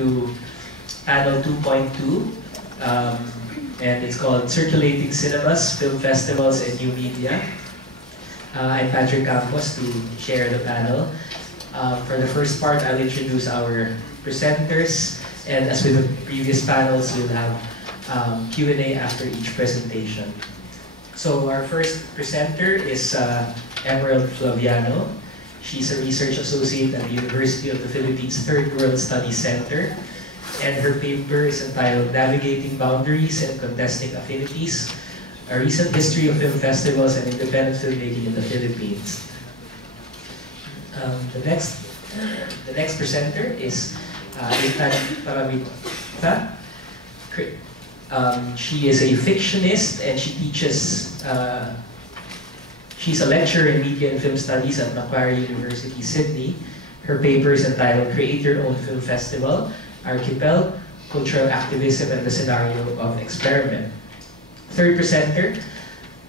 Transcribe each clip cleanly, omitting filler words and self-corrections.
to panel 2.2, and it's called Circulating Cinemas, Film Festivals, and New Media. I'm Patrick Campos to chair the panel. For the first part, I'll introduce our presenters, and as with the previous panels, we'll have Q&A after each presentation. So our first presenter is Flaviano. She's a research associate at the University of the Philippines Third World Studies Center, and her paper is entitled Navigating Boundaries and Contesting Affinities, a Recent History of Film Festivals and Independent Filmmaking in the Philippines. The next presenter is Intan Paramaditha. She is a fictionist and she teaches. She's a lecturer in Media and Film Studies at Macquarie University, Sydney. Her paper is entitled Create Your Own Film Festival, Archipel, Cultural Activism and the Scenario of Experiment. Third presenter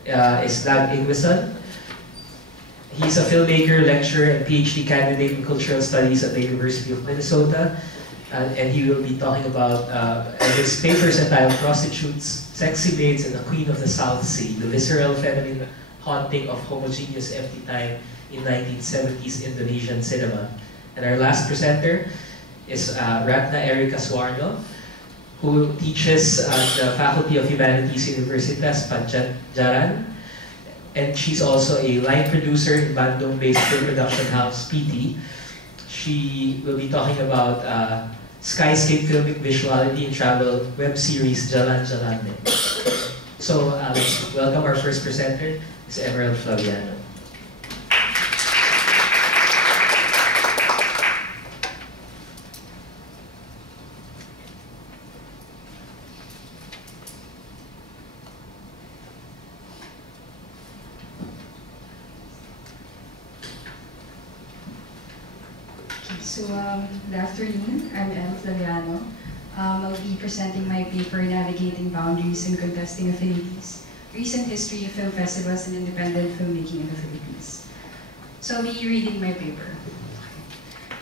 is Yngvesson. He's a filmmaker, lecturer, and PhD candidate in Cultural Studies at the University of Minnesota. And he will be talking about his papers entitled Prostitutes, Sexy Maids, and the Queen of the South Sea, the visceral feminine haunting of homogeneous empty time in 1970s Indonesian cinema. And our last presenter is Ratna Erika Suwarno, who teaches at the Faculty of Humanities Universitas Padjadjaran. And she's also a line producer in Bandung-based film production house, PT. She will be talking about skyscape filmic visuality and travel web series Jalan Jalan. So let's welcome our first presenter, Ms. Flaviano. Good afternoon. I'm Flaviano. I'll be presenting my paper, Navigating Boundaries and Contesting Affinities, Recent History of Film Festivals and Independent Filmmaking in the Philippines. So I'll be reading my paper.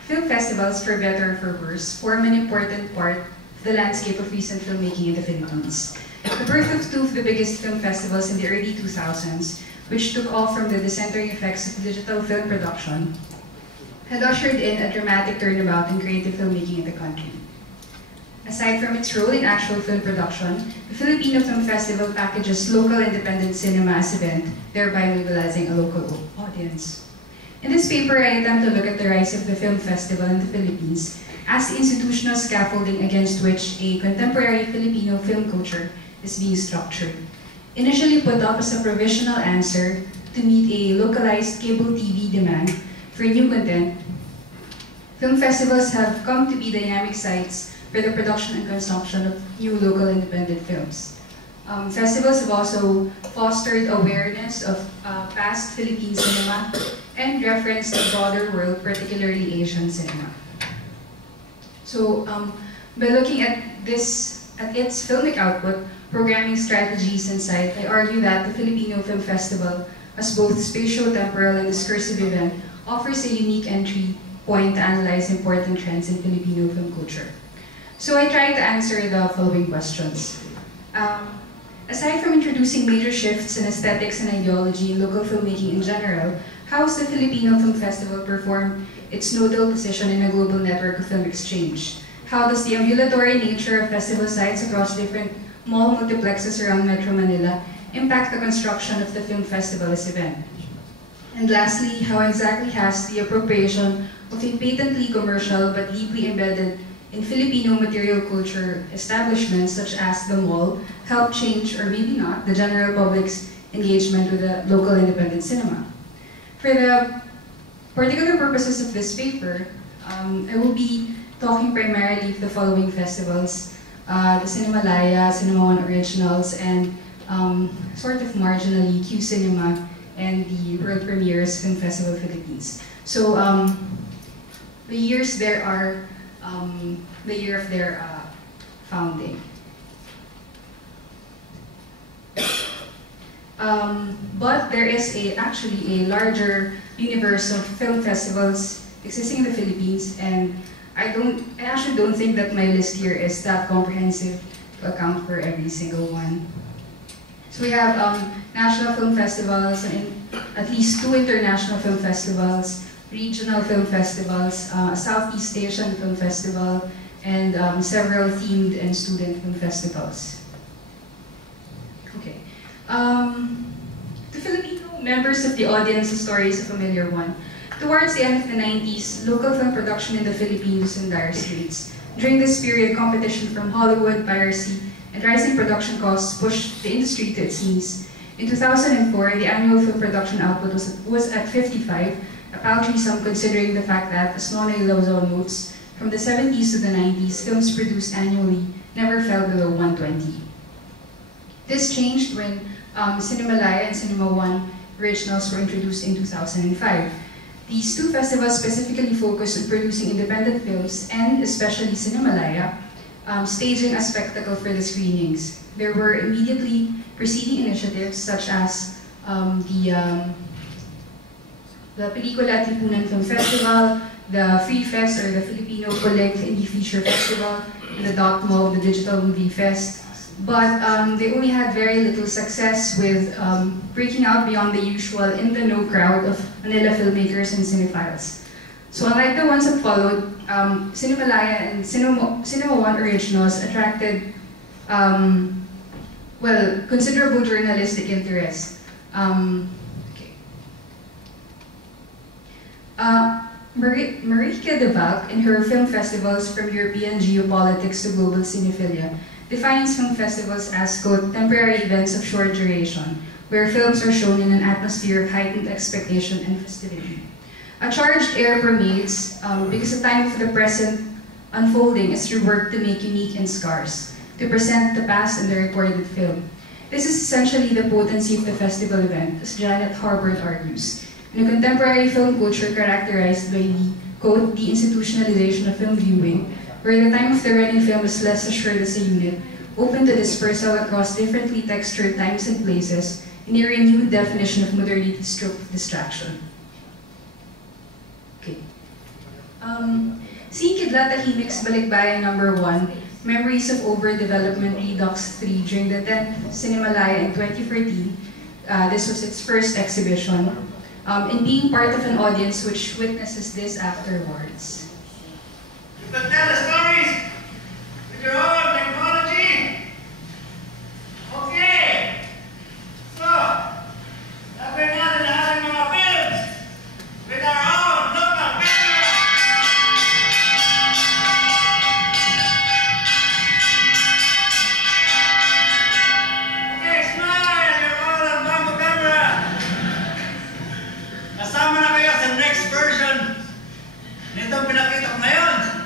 Film festivals, for better or for worse, form an important part of the landscape of recent filmmaking in the Philippines. The birth of two of the biggest film festivals in the early 2000s, which took off from the decentering effects of digital film production, had ushered in a dramatic turnabout in creative filmmaking in the country. Aside from its role in actual film production, the Filipino Film Festival packages local independent cinema as event, thereby mobilizing a local audience. In this paper, I attempt to look at the rise of the film festival in the Philippines as the institutional scaffolding against which a contemporary Filipino film culture is being structured. Initially put up as a provisional answer to meet a localized cable TV demand for new content, film festivals have come to be dynamic sites for the production and consumption of new local independent films. Festivals have also fostered awareness of past Philippine cinema and reference the broader world, particularly Asian cinema. So, by looking at its filmic output, programming strategies, and site, I argue that the Filipino Film Festival, as both spatio-temporal and discursive event, offers a unique entry point to analyze important trends in Filipino film culture. So I tried to answer the following questions. Aside from introducing major shifts in aesthetics and ideology in local filmmaking in general, how has the Filipino Film Festival performed its nodal position in a global network of film exchange? How does the ambulatory nature of festival sites across different mall multiplexes around Metro Manila impact the construction of the film festival's event? And lastly, how exactly has the appropriation of a patently commercial but deeply embedded in Filipino material culture establishments such as the mall helped change, or maybe not, the general public's engagement with the local independent cinema? For the particular purposes of this paper, I will be talking primarily of the following festivals: the Cinemalaya, Cinema One Originals, and sort of marginally Q Cinema, and the World Premieres Film Festival Philippines. So the years there are the year of their founding. But there is actually a larger universe of film festivals existing in the Philippines, and I actually don't think that my list here is that comprehensive to account for every single one. So we have national film festivals, and at least 2 international film festivals, regional film festivals, Southeast Asian Film Festival, and several themed and student film festivals. Okay. To Filipino members of the audience, the story is a familiar one. Towards the end of the 90s, local film production in the Philippines was in dire straits. During this period, competition from Hollywood, piracy, and rising production costs pushed the industry to its knees. In 2004, the annual film production output was at 55, a paltry sum considering the fact that, as Nonoy Lozon notes, from the 70s to the 90s, films produced annually never fell below 120. This changed when Cinemalaya and Cinema One originals were introduced in 2005. These 2 festivals specifically focused on producing independent films and, especially Cinemalaya, staging a spectacle for the screenings. There were immediately preceding initiatives such as the Pelikula at Lipunan Film Festival, the Free Fest or the Filipino Collect Indie Feature Festival, and the DOTMO, the Digital Movie Fest. But they only had very little success with breaking out beyond the usual in-the-know crowd of Manila filmmakers and cinephiles. So unlike the ones that followed, Cinemalaya and Cinema One originals attracted considerable journalistic interest. Marika de Valk, in her film festivals from European geopolitics to global cinephilia, defines film festivals as, quote, temporary events of short duration, where films are shown in an atmosphere of heightened expectation and festivity. A charged air permeates because the time of the present unfolding is reworked to make unique and scarce, to present the past in the recorded film. This is essentially the potency of the festival event, as Janet Harbord argues, in a contemporary film culture characterized by the, quote, deinstitutionalization of film viewing, where the time of the running film is less assured as a unit, open to dispersal across differently textured times and places, in a renewed definition of modernity stroke of distraction. Okay. Seeing Kidlat Tahimik's Balikbayan #1, Memories of Overdevelopment Redux 3 during the 10th Cinemalaya in 2014, this was its first exhibition, and being part of an audience which witnesses this afterwards. You can tell the stories with your own technology. Okay. So, sabi natin ang ating mga films with our own local camera. Okay, smile your own bamboo camera. Kasama na kayo sa next version nitong pinakita ko ngayon.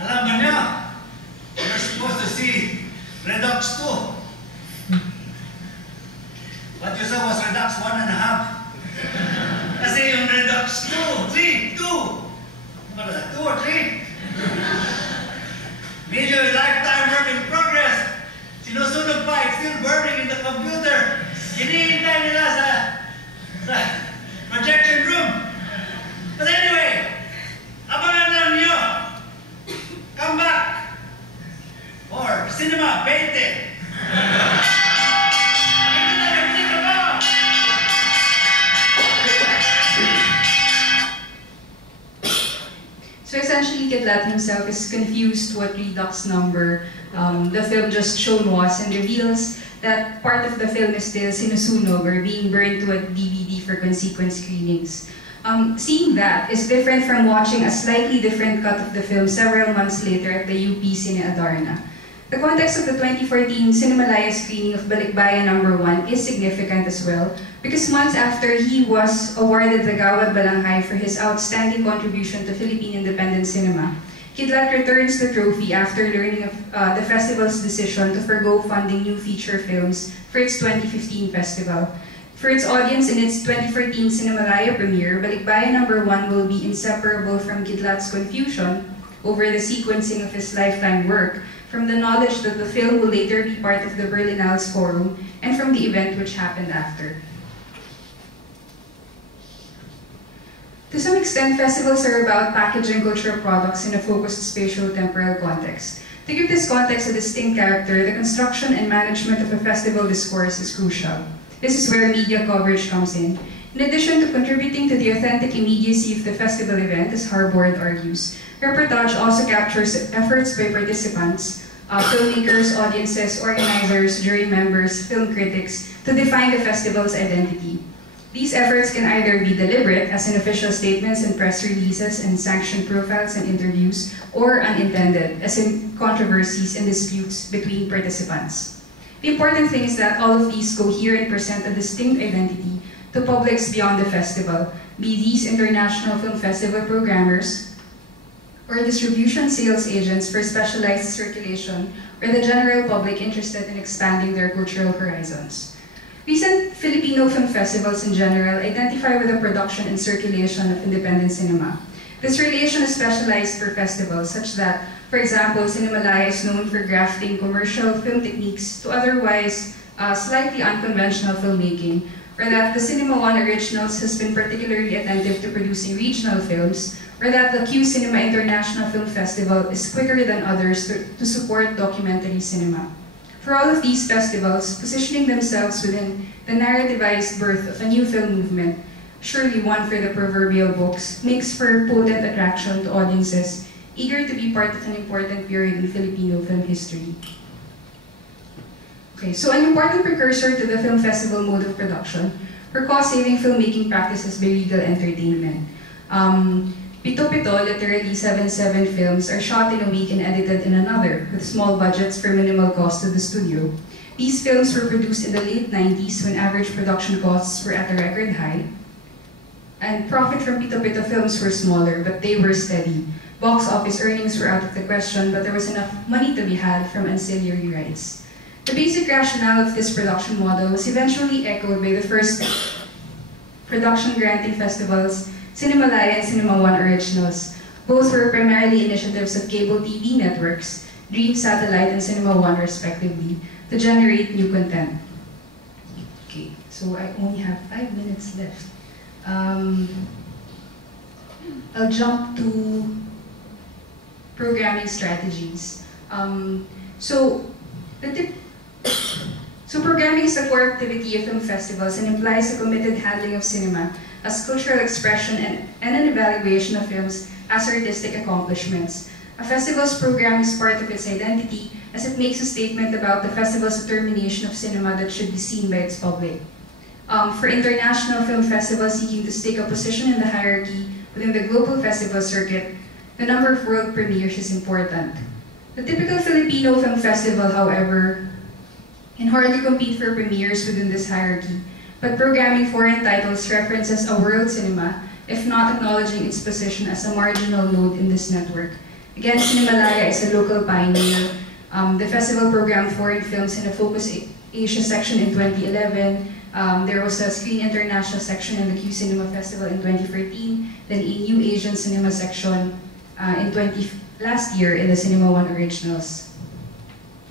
Alam mo niyo, you're supposed to see Redux 2. What you saw was Redux 1.5. Kasi yung Redux 2, 3, 2. What was that, 2 or 3? Medyo lifetime work in progress. Sinusunog pa, it's still burning in the computer. Hinihintay nila sa projection room. But anyway, abangan lang niyo. Come back for Cinema 20. So essentially, Kidlat himself is confused what Redux number the film just shown was, and reveals that part of the film is still sinusunog or being burned to a DVD for consequent screenings. Seeing that is different from watching a slightly different cut of the film several months later at the UP Cine Adarna. The context of the 2014 Cinemalaya screening of Balikbayan #1 is significant as well, because months after he was awarded the Gawad Balanghay for his outstanding contribution to Philippine independent cinema, Kidlat returns the trophy after learning of the festival's decision to forgo funding new feature films for its 2015 festival. For its audience in its 2014 Cinemalaya premiere, Balikbayan #1 will be inseparable from Kidlat's confusion over the sequencing of his lifetime work, from the knowledge that the film will later be part of the Berlinale's Forum, and from the event which happened after. To some extent, festivals are about packaging cultural products in a focused spatial-temporal context. To give this context a distinct character, the construction and management of a festival discourse is crucial. This is where media coverage comes in. In addition to contributing to the authentic immediacy of the festival event, as Harbord argues, reportage also captures efforts by participants, filmmakers, audiences, organizers, jury members, film critics, to define the festival's identity. These efforts can either be deliberate, as in official statements and press releases and sanctioned profiles and interviews, or unintended, as in controversies and disputes between participants. The important thing is that all of these cohere and present a distinct identity to publics beyond the festival, be these international film festival programmers, or distribution sales agents for specialized circulation, or the general public interested in expanding their cultural horizons. Recent Filipino film festivals in general identify with the production and circulation of independent cinema. This relation is specialized for festivals such that, for example, Cinemalaya is known for grafting commercial film techniques to otherwise slightly unconventional filmmaking, or that the Cinema One Originals has been particularly attentive to producing regional films, or that the Q Cinema International Film Festival is quicker than others to support documentary cinema. For all of these festivals, positioning themselves within the narrativized birth of a new film movement, surely one for the proverbial books, makes for potent attraction to audiences eager to be part of an important period in Filipino film history. Okay, so an important precursor to the film festival mode of production were cost-saving filmmaking practices by Regal Entertainment. Pito-pito, literally 7 films, are shot in a week and edited in another, with small budgets for minimal cost to the studio. These films were produced in the late 90s when average production costs were at a record high, and profit from Pito-pito films were smaller, but they were steady. Box office earnings were out of the question, but there was enough money to be had from ancillary rights. The basic rationale of this production model was eventually echoed by the first production-granting festivals, Cinemalaya and Cinema One Originals. Both were primarily initiatives of cable TV networks, Dream Satellite and Cinema One respectively, to generate new content. Okay, so I only have 5 minutes left. I'll jump to programming strategies. So programming is a core activity of film festivals and implies a committed handling of cinema as cultural expression and an evaluation of films as artistic accomplishments. A festival's program is part of its identity as it makes a statement about the festival's determination of cinema that should be seen by its public. For international film festivals seeking to stake a position in the hierarchy within the global festival circuit, the number of world premieres is important. The typical Filipino film festival, however, can hardly compete for premieres within this hierarchy, but programming foreign titles references a world cinema, if not acknowledging its position as a marginal node in this network. Again, Cinemalaya is a local pioneer. The festival programmed foreign films in a Focus Asia section in 2011. There was a Screen International section in the Q Cinema Festival in 2013, then a New Asian Cinema section last year in the Cinema One Originals.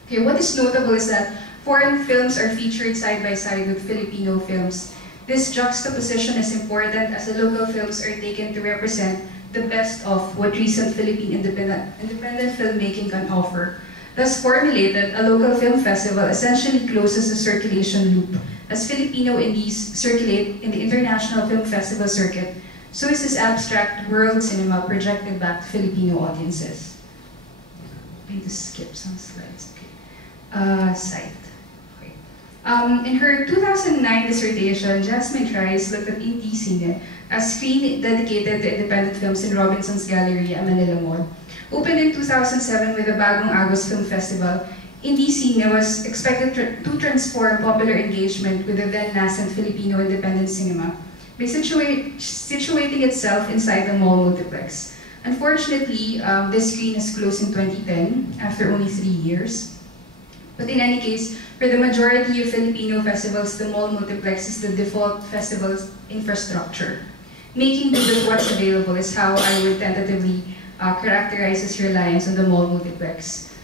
Okay, what is notable is that foreign films are featured side by side with Filipino films. This juxtaposition is important as the local films are taken to represent the best of what recent Philippine independent filmmaking can offer. Thus formulated, a local film festival essentially closes the circulation loop. As Filipino indies circulate in the international film festival circuit, so is this abstract world cinema projected back to Filipino audiences. I'm going to skip some slides. Okay. Site. In her 2009 dissertation, Jasmine Trice looked at Indie Cine, a screen dedicated to independent films in Robinson's Gallery at Manila Mall. Opened in 2007 with the Bagong Agos Film Festival, Indie Cine was expected to transform popular engagement with the then-nascent Filipino independent cinema by situating itself inside the mall multiplex. Unfortunately, this screen has closed in 2010, after only 3 years. But in any case, for the majority of Filipino festivals, the mall multiplex is the default festival's infrastructure. Making do with what's available is how I would tentatively characterize its reliance on the mall multiplex.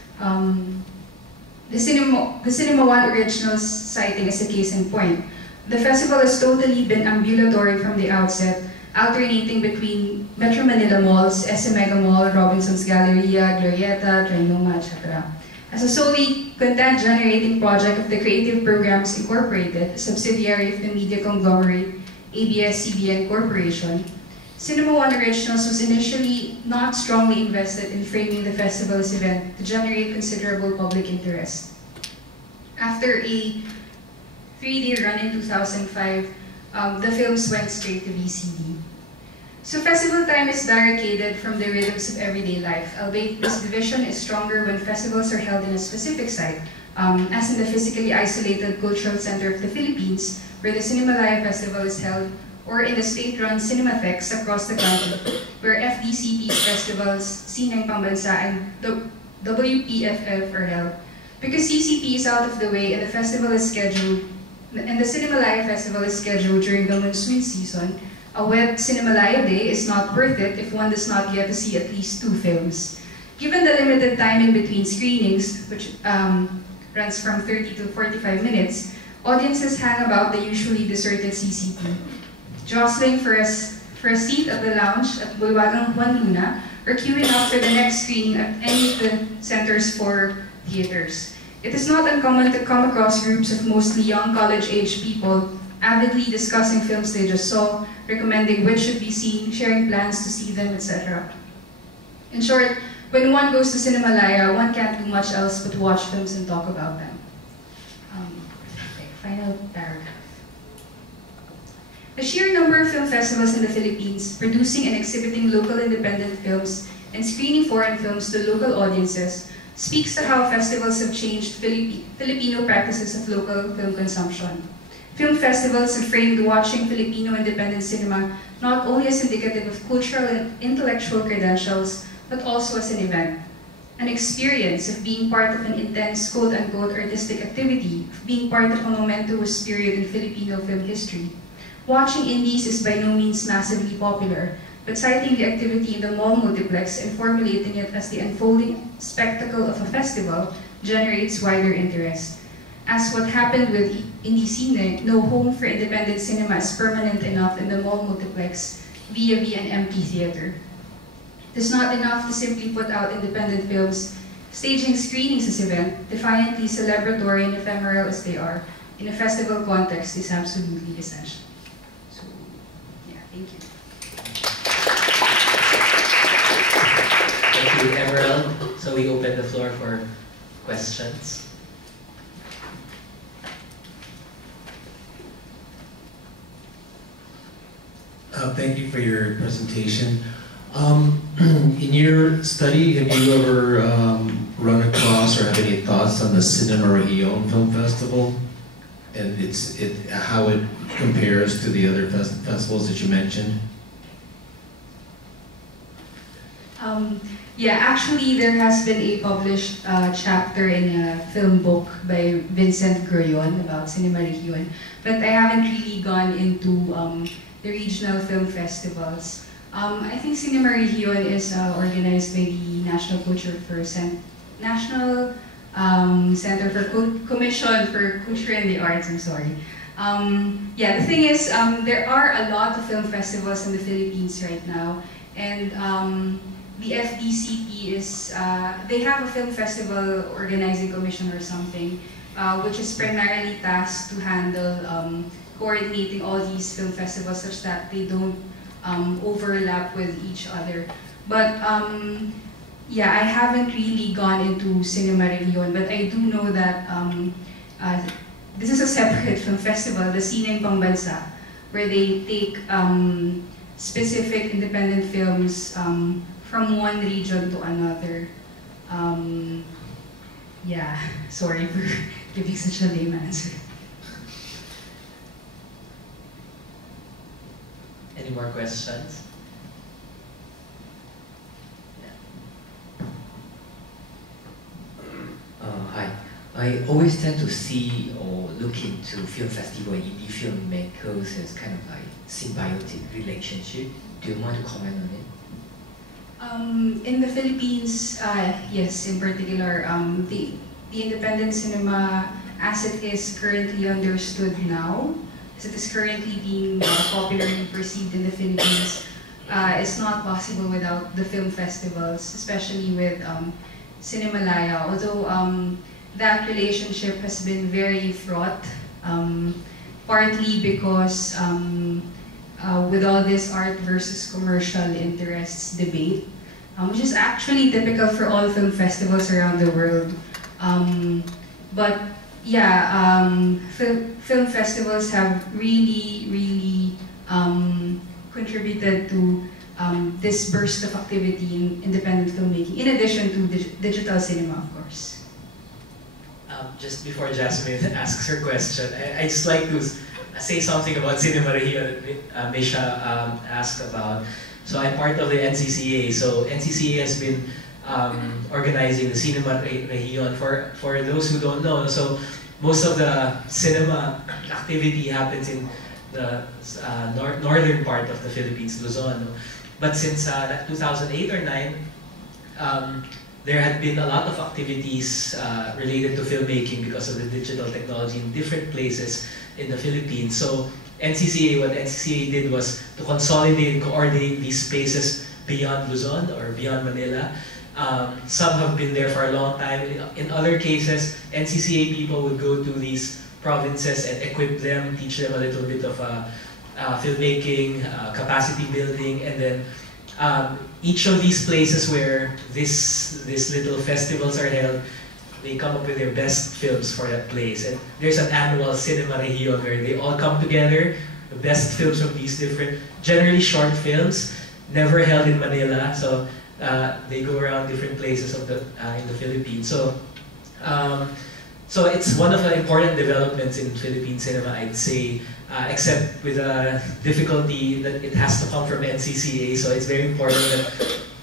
The Cinema One Originals sighting is a case in point. The festival has totally been ambulatory from the outset, alternating between Metro Manila malls, SM Mega Mall, Robinson's Galleria, Glorieta, Trinoma, etc. As a solely content-generating project of the Creative Programs Incorporated, a subsidiary of the media conglomerate ABS-CBN Corporation, Cinema One Originals was initially not strongly invested in framing the festival's event to generate considerable public interest. After a 3-day run in 2005, the films went straight to VCD. So festival time is barricaded from the rhythms of everyday life, albeit this division is stronger when festivals are held in a specific site, as in the physically isolated Cultural Center of the Philippines, where the Cinemalaya Festival is held, or in the state-run cinematheques across the country, where FDCP's festivals, Sineng Pambansa, and WPFF are held. Because CCP is out of the way and the festival is scheduled, and the Cinemalaya Festival is scheduled during the monsoon season, a wet Cinemalaya day is not worth it if one does not get to see at least 2 films. Given the limited time in between screenings, which runs from 30 to 45 minutes, audiences hang about the usually deserted CCP, jostling for a seat at the lounge at Bulwagang Juan Luna, or queuing up for the next screening at any of the Centers for Theaters. It is not uncommon to come across groups of mostly young college-age people avidly discussing films they just saw, recommending which should be seen, sharing plans to see them, etc. In short, when one goes to Cinemalaya, one can't do much else but watch films and talk about them. Final paragraph. The sheer number of film festivals in the Philippines, producing and exhibiting local independent films and screening foreign films to local audiences, speaks to how festivals have changed Filipino practices of local film consumption. Film festivals have framed watching Filipino independent cinema not only as indicative of cultural and intellectual credentials, but also as an event. An experience of being part of an intense quote-unquote artistic activity, of being part of a momentous period in Filipino film history. Watching indies is by no means massively popular, but citing the activity in the mall multiplex and formulating it as the unfolding spectacle of a festival generates wider interest. As what happened with Indie Cine, no home for independent cinema is permanent enough in the mall multiplex via an empty theater. It is not enough to simply put out independent films. Staging screenings as event, defiantly celebratory and ephemeral as they are, in a festival context is absolutely essential. So, yeah, thank you. Thank you, Emerald. So we open the floor for questions. Thank you for your presentation. In your study, have you ever run across or have any thoughts on the Cinema Region Film Festival and how it compares to the other festivals that you mentioned? Yeah, actually there has been a published chapter in a film book by Vincent Grullon about Cinema Region, but I haven't really gone into the regional film festivals. I think Cinema Region is organized by the National Center for Commission for Culture and the Arts, I'm sorry. Yeah, the thing is, there are a lot of film festivals in the Philippines right now, and the FDCP is, they have a film festival organizing commission or something, which is primarily tasked to handle coordinating all these film festivals such that they don't overlap with each other. But yeah, I haven't really gone into Cinema Region, but I do know that this is a separate film festival, the Sineng Pambansa, where they take specific independent films from one region to another. Yeah, sorry for giving such a lame answer. Any more questions? Hi. I always tend to see or look into film festival and indie filmmakers as kind of like symbiotic relationship. Do you want to comment on it? In the Philippines, yes, in particular, the independent cinema as it is currently understood now as it is currently being popularly perceived in the Philippines, is not possible without the film festivals, especially with Cinemalaya. Although that relationship has been very fraught, partly because with all this art versus commercial interests debate, which is actually typical for all film festivals around the world. But yeah, film festivals have really contributed to this burst of activity in independent filmmaking, in addition to digital cinema, of course. Just before Jasmine asks her question, I just like to say something about Cinema Region that Misha asked about. So I'm part of the NCCA. So NCCA has been organizing the Cinema Region for those who don't know. So most of the cinema activity happens in the northern part of the Philippines, Luzon. But since 2008 or 9, there had been a lot of activities related to filmmaking because of the digital technology in different places in the Philippines. So what NCCA did was to consolidate and coordinate these spaces beyond Luzon or beyond Manila. Some have been there for a long time. In other cases, NCCA people would go to these provinces and equip them, teach them a little bit of filmmaking, capacity building, and then each of these places where these little festivals are held, they come up with their best films for that place. And there's an annual Cinema Region where they all come together, the best films from these different, generally short films, never held in Manila. So they go around different places of in the Philippines. So it's one of the important developments in Philippine cinema, I'd say, except with the difficulty that it has to come from NCCA. So it's very important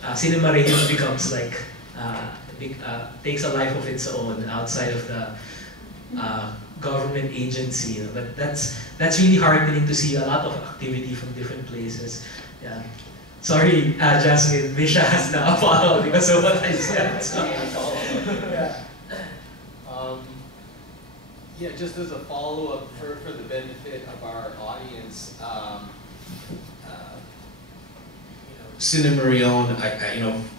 that Cinema Region becomes like, takes a life of its own outside of the government agency. But that's really heartening to see a lot of activity from different places. Yeah. Sorry, Jasmine, Misha has now followed because of what I said. So. Yeah, just as a follow-up for the benefit of our audience, Cinema Region,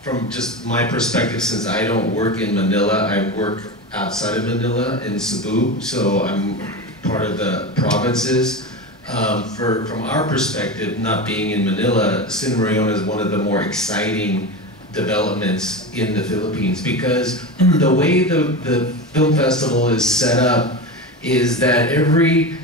from just my perspective, since I don't work in Manila, I work outside of Manila in Cebu, so I'm part of the provinces. From our perspective, not being in Manila, Cinema Region is one of the more exciting developments in the Philippines, because the way the film festival is set up is that every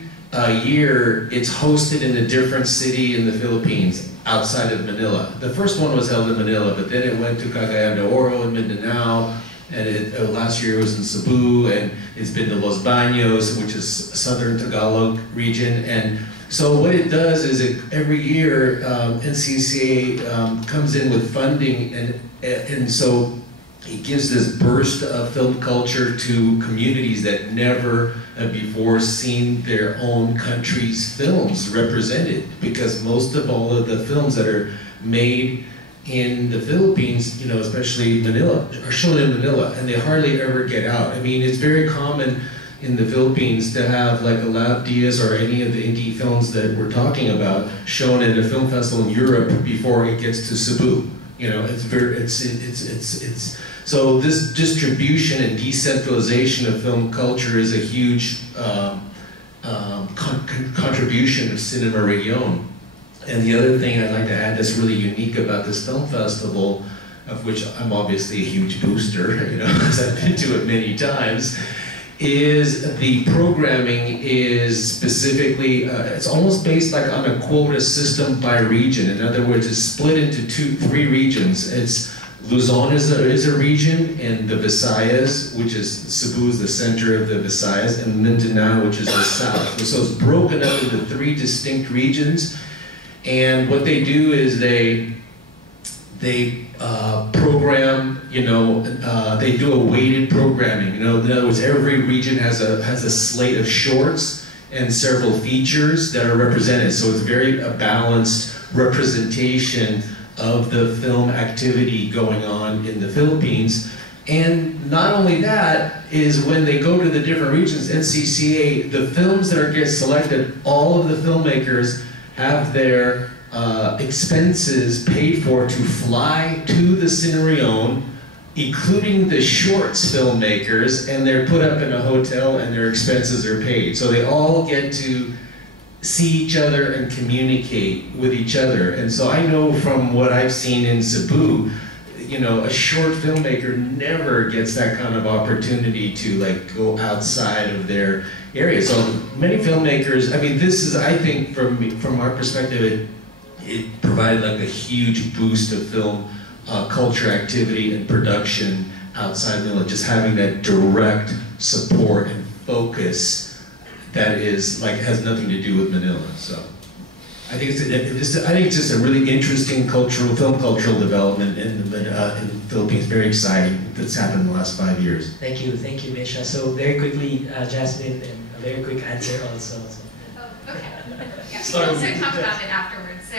year it's hosted in a different city in the Philippines outside of Manila. The first one was held in Manila, but then it went to Cagayan de Oro in Mindanao, and last year it was in Cebu, and it's been to Los Baños, which is southern Tagalog region. And so what it does is every year NCCA comes in with funding, and so it gives this burst of film culture to communities that never have before seen their own country's films represented, because most of all of the films that are made in the Philippines, especially Manila, are shown in Manila, and they hardly ever get out. I mean, it's very common in the Philippines to have like a Lab Diaz or any of the indie films that we're talking about shown at a film festival in Europe before it gets to Cebu. So this distribution and decentralization of film culture is a huge contribution of Cinema Region. And the other thing I'd like to add that's really unique about this film festival, of which I'm obviously a huge booster, because I've been to it many times, is the programming is specifically, it's almost based like on a quota system by region. In other words, it's split into three regions. Luzon is a region, and the Visayas, which is Cebu is the center of the Visayas, and Mindanao, which is the south. So it's broken up into three distinct regions, and what they do is they program, they do a weighted programming. In other words, every region has a slate of shorts and several features that are represented. So it's a balanced representation of the film activity going on in the Philippines. And not only that, is when they go to the different regions, NCCA, the films that are get selected, all of the filmmakers have their expenses paid for to fly to the Cinerion, including the shorts filmmakers, and they're put up in a hotel and their expenses are paid. So they all get to see each other and communicate with each other. And so I know from what I've seen in Cebu, you know, a short filmmaker never gets that kind of opportunity to like go outside of their area. So many filmmakers, I mean, this is, I think, from our perspective, it provided like a huge boost of film culture activity and production outside Manila, just having that direct support and focus that is like has nothing to do with Manila. So I think it's just a really interesting film cultural development in the Philippines. Very exciting that's happened in the last 5 years. Thank you, Misha. So very quickly, Jasmine, and a very quick answer also. Oh, okay. Yeah, we can also talk about it afterwards. So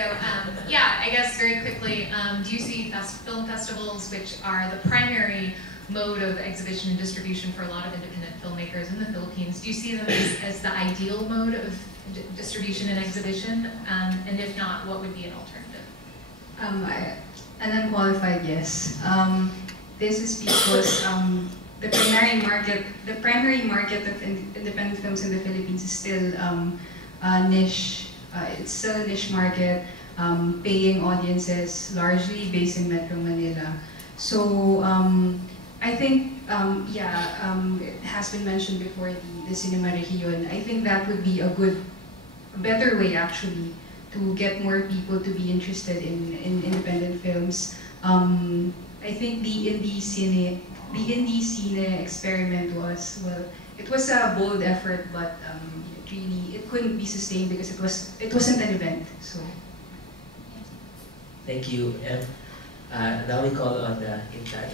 yeah, I guess very quickly, do you see film festivals, which are the primary mode of exhibition and distribution for a lot of independent filmmakers in the Philippines, do you see them as the ideal mode of distribution and exhibition? And if not, what would be an alternative? An unqualified yes. This is because the primary market of independent films in the Philippines is still niche. It's still a niche market, paying audiences largely based in Metro Manila. So I think, it has been mentioned before, the Cinema Region. I think that would be a better way actually to get more people to be interested in independent films. I think the indie cine experiment was, well, it was a bold effort, but it couldn't be sustained because it wasn't an event. So thank you. And now we call on Intan.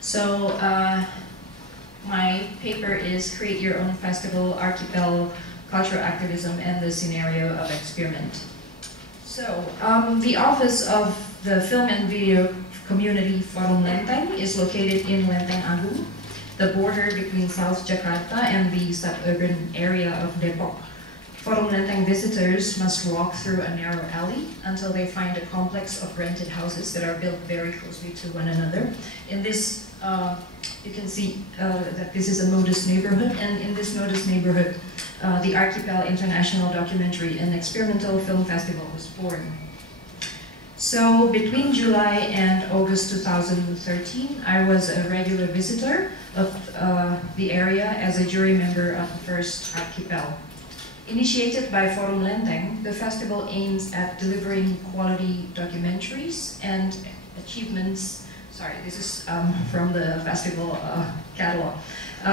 So my paper is Create Your Own Festival, Archipel, Cultural Activism, and the Scenario of Experiment. So the office of the Film and Video Community Forum Lenteng is located in Lenteng Agung, the border between South Jakarta and the suburban area of Depok. Forum Lenteng visitors must walk through a narrow alley until they find a complex of rented houses that are built very closely to one another. In this, you can see that this is a modest neighborhood, and in this modest neighborhood, the Archipel International Documentary and Experimental Film Festival was born. So between July and August 2013, I was a regular visitor of the area as a jury member of the first Archipel. Initiated by Forum Lenteng, the festival aims at delivering quality documentaries and achievements. Sorry, this is from the festival catalog.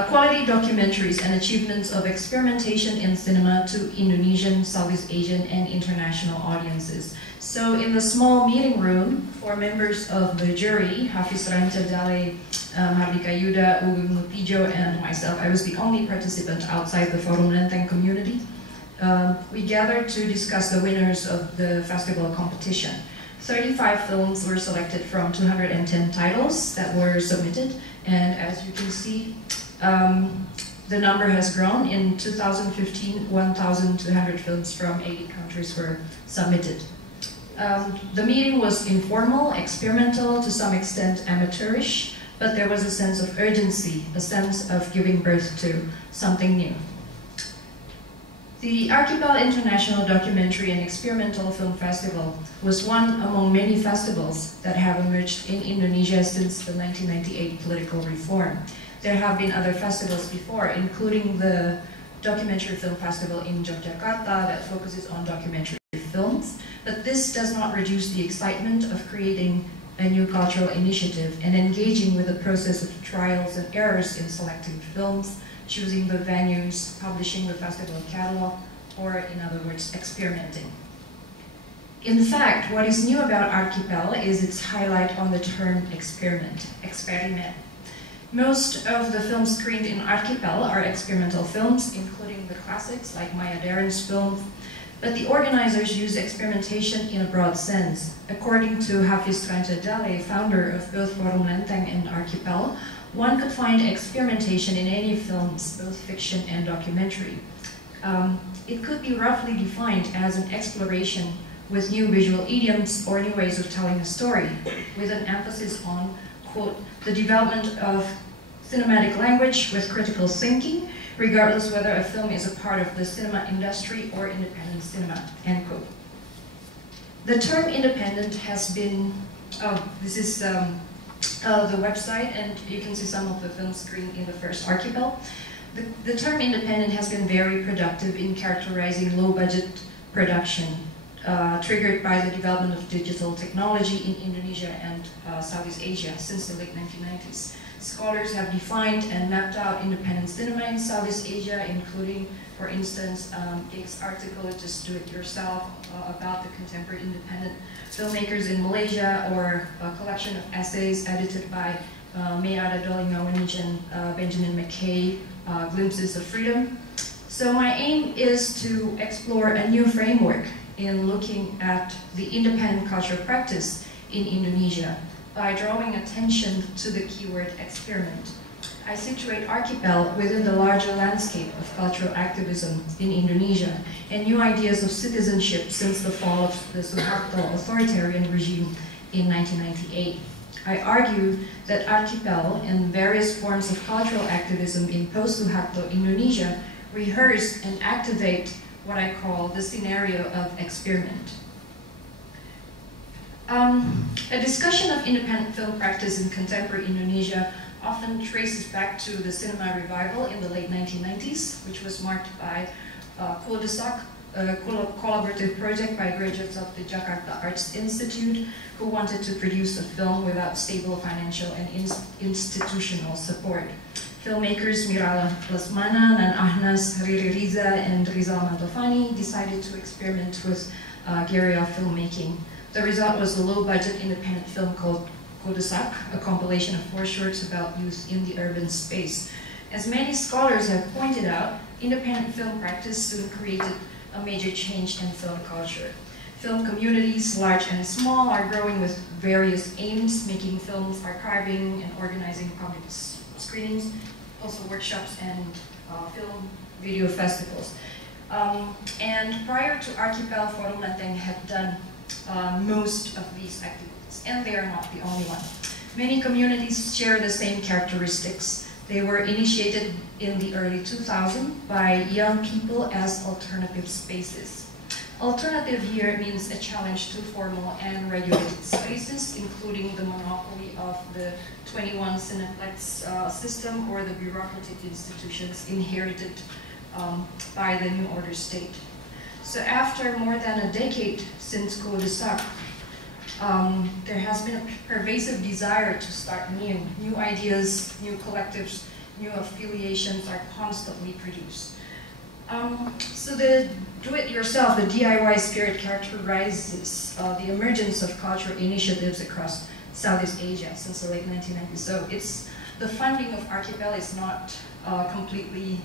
Quality documentaries and achievements of experimentation in cinema to Indonesian, Southeast Asian, and international audiences. So in the small meeting room, for members of the jury, Hafiz Rancadale, Mardika Yuda, Uwe Mutijo, and myself, I was the only participant outside the Forum Lenteng community. We gathered to discuss the winners of the festival competition. 35 films were selected from 210 titles that were submitted, and as you can see, the number has grown. In 2015, 1,200 films from 80 countries were submitted. The meeting was informal, experimental, to some extent amateurish, but there was a sense of urgency, a sense of giving birth to something new. The Archipel International Documentary and Experimental Film Festival was one among many festivals that have emerged in Indonesia since the 1998 political reform. There have been other festivals before, including the documentary film festival in Yogyakarta that focuses on documentary films, but this does not reduce the excitement of creating a new cultural initiative and engaging with the process of trials and errors in selecting films, choosing the venues, publishing the festival catalog, or in other words, experimenting. In fact, what is new about Archipel is its highlight on the term experiment. Most of the films screened in Archipel are experimental films, including the classics like Maya Deren's films, but the organizers use experimentation in a broad sense. According to Hafiz Ranjadale, founder of both Forum Lenteng and Archipel, one could find experimentation in any films, both fiction and documentary. It could be roughly defined as an exploration with new visual idioms or new ways of telling a story, with an emphasis on, quote, the development of cinematic language with critical thinking, regardless whether a film is a part of the cinema industry or independent cinema, end quote. The term independent has been, this is the website, and you can see some of the films screened in the first Archipel. The term independent has been very productive in characterizing low-budget production, triggered by the development of digital technology in Indonesia and Southeast Asia since the late 1990s. Scholars have defined and mapped out independent cinema in Southeast Asia, including, for instance, Gake's article, Just Do It Yourself, about the contemporary independent filmmakers in Malaysia, or a collection of essays edited by Meada Dolingawanij and Benjamin McKay, Glimpses of Freedom. So my aim is to explore a new framework in looking at the independent cultural practice in Indonesia by drawing attention to the keyword experiment. I situate Archipel within the larger landscape of cultural activism in Indonesia and new ideas of citizenship since the fall of the Suharto authoritarian regime in 1998. I argue that Archipel and various forms of cultural activism in post-Suharto Indonesia rehearse and activate what I call the scenario of experiment. A discussion of independent film practice in contemporary Indonesia often traces back to the cinema revival in the late 1990s, which was marked by Cul-de-sac, a collaborative project by graduates of the Jakarta Arts Institute who wanted to produce a film without stable financial and institutional support. Filmmakers Mirala Lesmana, Nan Ahnas, Riri Riza, and Rizal Mantovani decided to experiment with guerrilla filmmaking. The result was a low-budget independent film called Cul-de-sac, a compilation of 4 shorts about youth in the urban space. As many scholars have pointed out, independent film practice soon created a major change in film culture. Film communities, large and small, are growing with various aims, making films, archiving, and organizing public screenings, also workshops and film video festivals. And prior to Archipel, Forum Lenteng had done most of these activities, and they are not the only one. Many communities share the same characteristics. They were initiated in the early 2000s by young people as alternative spaces. Alternative here means a challenge to formal and regulated spaces, including the monopoly of the 21 Cineplex system or the bureaucratic institutions inherited by the New Order state. So after more than a decade since Cul-de-sac, there has been a pervasive desire to start new ideas, new collectives, new affiliations are constantly produced. So the do-it-yourself, the DIY spirit characterizes the emergence of cultural initiatives across Southeast Asia since the late 1990s. So the funding of Archipel is not completely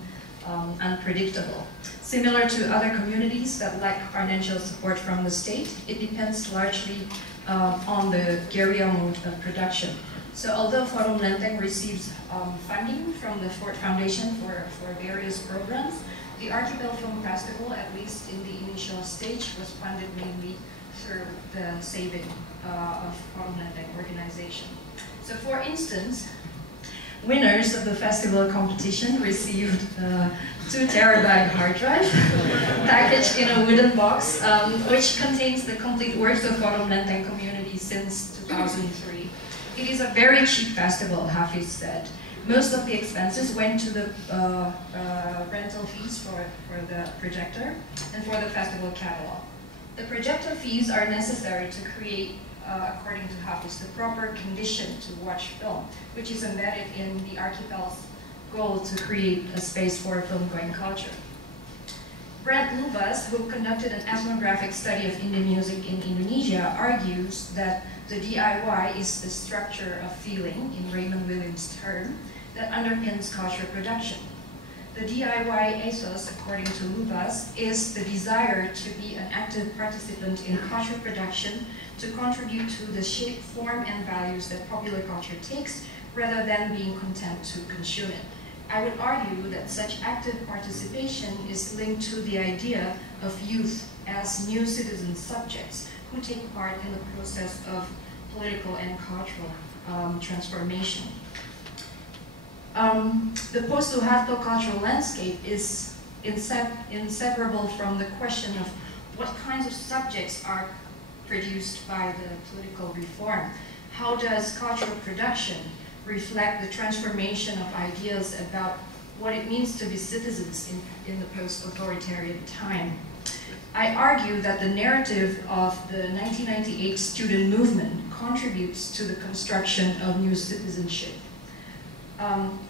unpredictable. Similar to other communities that lack financial support from the state, it depends largely on the guerrilla mode of production. So although Forum Lenteng receives funding from the Ford Foundation for various programs, the Archipel Film Festival, at least in the initial stage, was funded mainly through the saving of Forum Lenteng organization. So for instance, winners of the festival competition received 2 terabyte hard drive packaged in a wooden box, which contains the complete works of Forum Lenteng community since 2003. It is a very cheap festival, Hafiz said. Most of the expenses went to the rental fees for the projector and for the festival catalog. The projector fees are necessary to create, according to Hafiz, the proper condition to watch film, which is embedded in the archipel's goal to create a space for film-going culture. Brent Lubas, who conducted an ethnographic study of Indian music in Indonesia, argues that the DIY is the structure of feeling, in Raymond Williams' term, that underpins culture production. The DIY ethos, according to Lubas, is the desire to be an active participant in culture production, to contribute to the shape, form, and values that popular culture takes, rather than being content to consume it. I would argue that such active participation is linked to the idea of youth as new citizen subjects who take part in the process of political and cultural transformation. The post-Suharto cultural landscape is inseparable from the question of what kinds of subjects are produced by the political reform. How does cultural production reflect the transformation of ideas about what it means to be citizens in the post-authoritarian time? I argue that the narrative of the 1998 student movement contributes to the construction of new citizenship.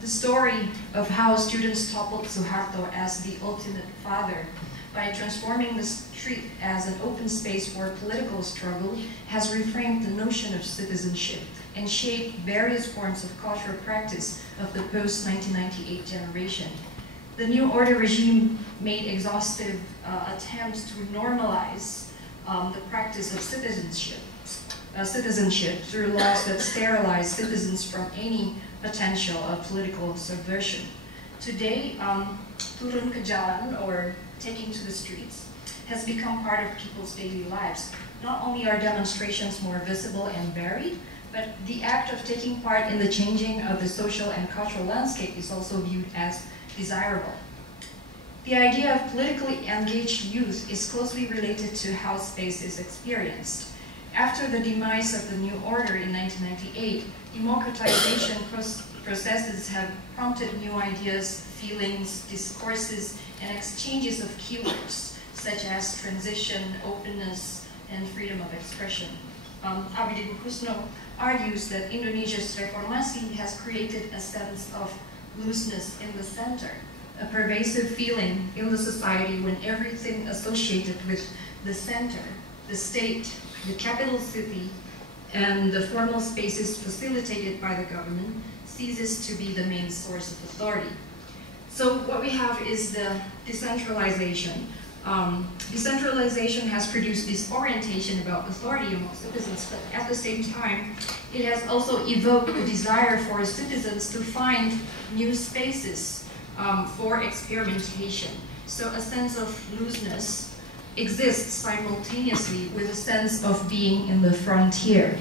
The story of how students toppled Suharto as the ultimate father by transforming the street as an open space for political struggle has reframed the notion of citizenship and shaped various forms of cultural practice of the post-1998 generation. The New Order regime made exhaustive attempts to normalize the practice of citizenship through laws that sterilize citizens from any potential of political subversion. Today, turun ke jalan, or taking to the streets, has become part of people's daily lives. Not only are demonstrations more visible and varied, but the act of taking part in the changing of the social and cultural landscape is also viewed as desirable. The idea of politically engaged youth is closely related to how space is experienced. After the demise of the New Order in 1998, democratization processes have prompted new ideas, feelings, discourses, and exchanges of keywords, such as transition, openness, and freedom of expression. Abidin Kusno argues that Indonesia's reformasi has created a sense of looseness in the center, a pervasive feeling in the society when everything associated with the center, the state, the capital city, and the formal spaces facilitated by the government ceases to be the main source of authority. So what we have is the decentralization. Decentralization has produced this orientation about authority among citizens, but at the same time, it has also evoked the desire for citizens to find new spaces for experimentation. So a sense of looseness exists simultaneously with a sense of being in the frontier.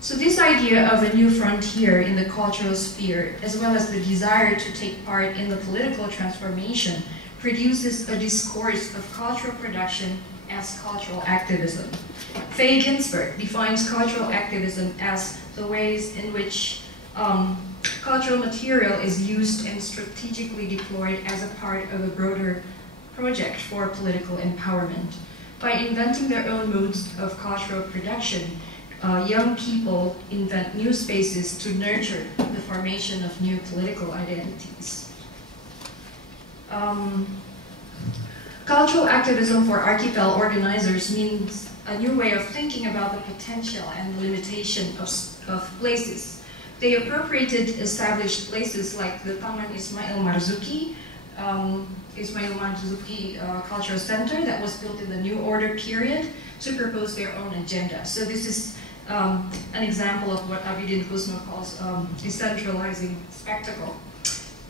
So this idea of a new frontier in the cultural sphere, as well as the desire to take part in the political transformation, produces a discourse of cultural production as cultural activism. Faye Ginsberg defines cultural activism as the ways in which cultural material is used and strategically deployed as a part of a broader project for political empowerment. By inventing their own modes of cultural production, young people invent new spaces to nurture the formation of new political identities. Cultural activism for archipel organizers means a new way of thinking about the potential and the limitation of places. They appropriated established places like the Taman Ismail Marzuki Cultural Center that was built in the New Order period to propose their own agenda. So this is an example of what Abidin Kusno calls decentralizing spectacle.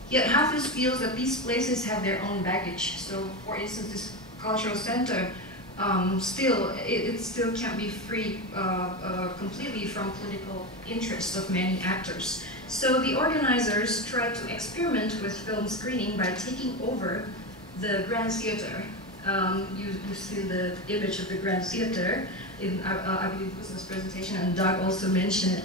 Yet Hafiz feels that these places have their own baggage. So for instance, this cultural center it still can't be free completely from political interests of many actors. So the organizers tried to experiment with film screening by taking over the Grand Theater You see the image of the Grand Theater in, I believe, Gustaf's presentation, and Doug also mentioned it.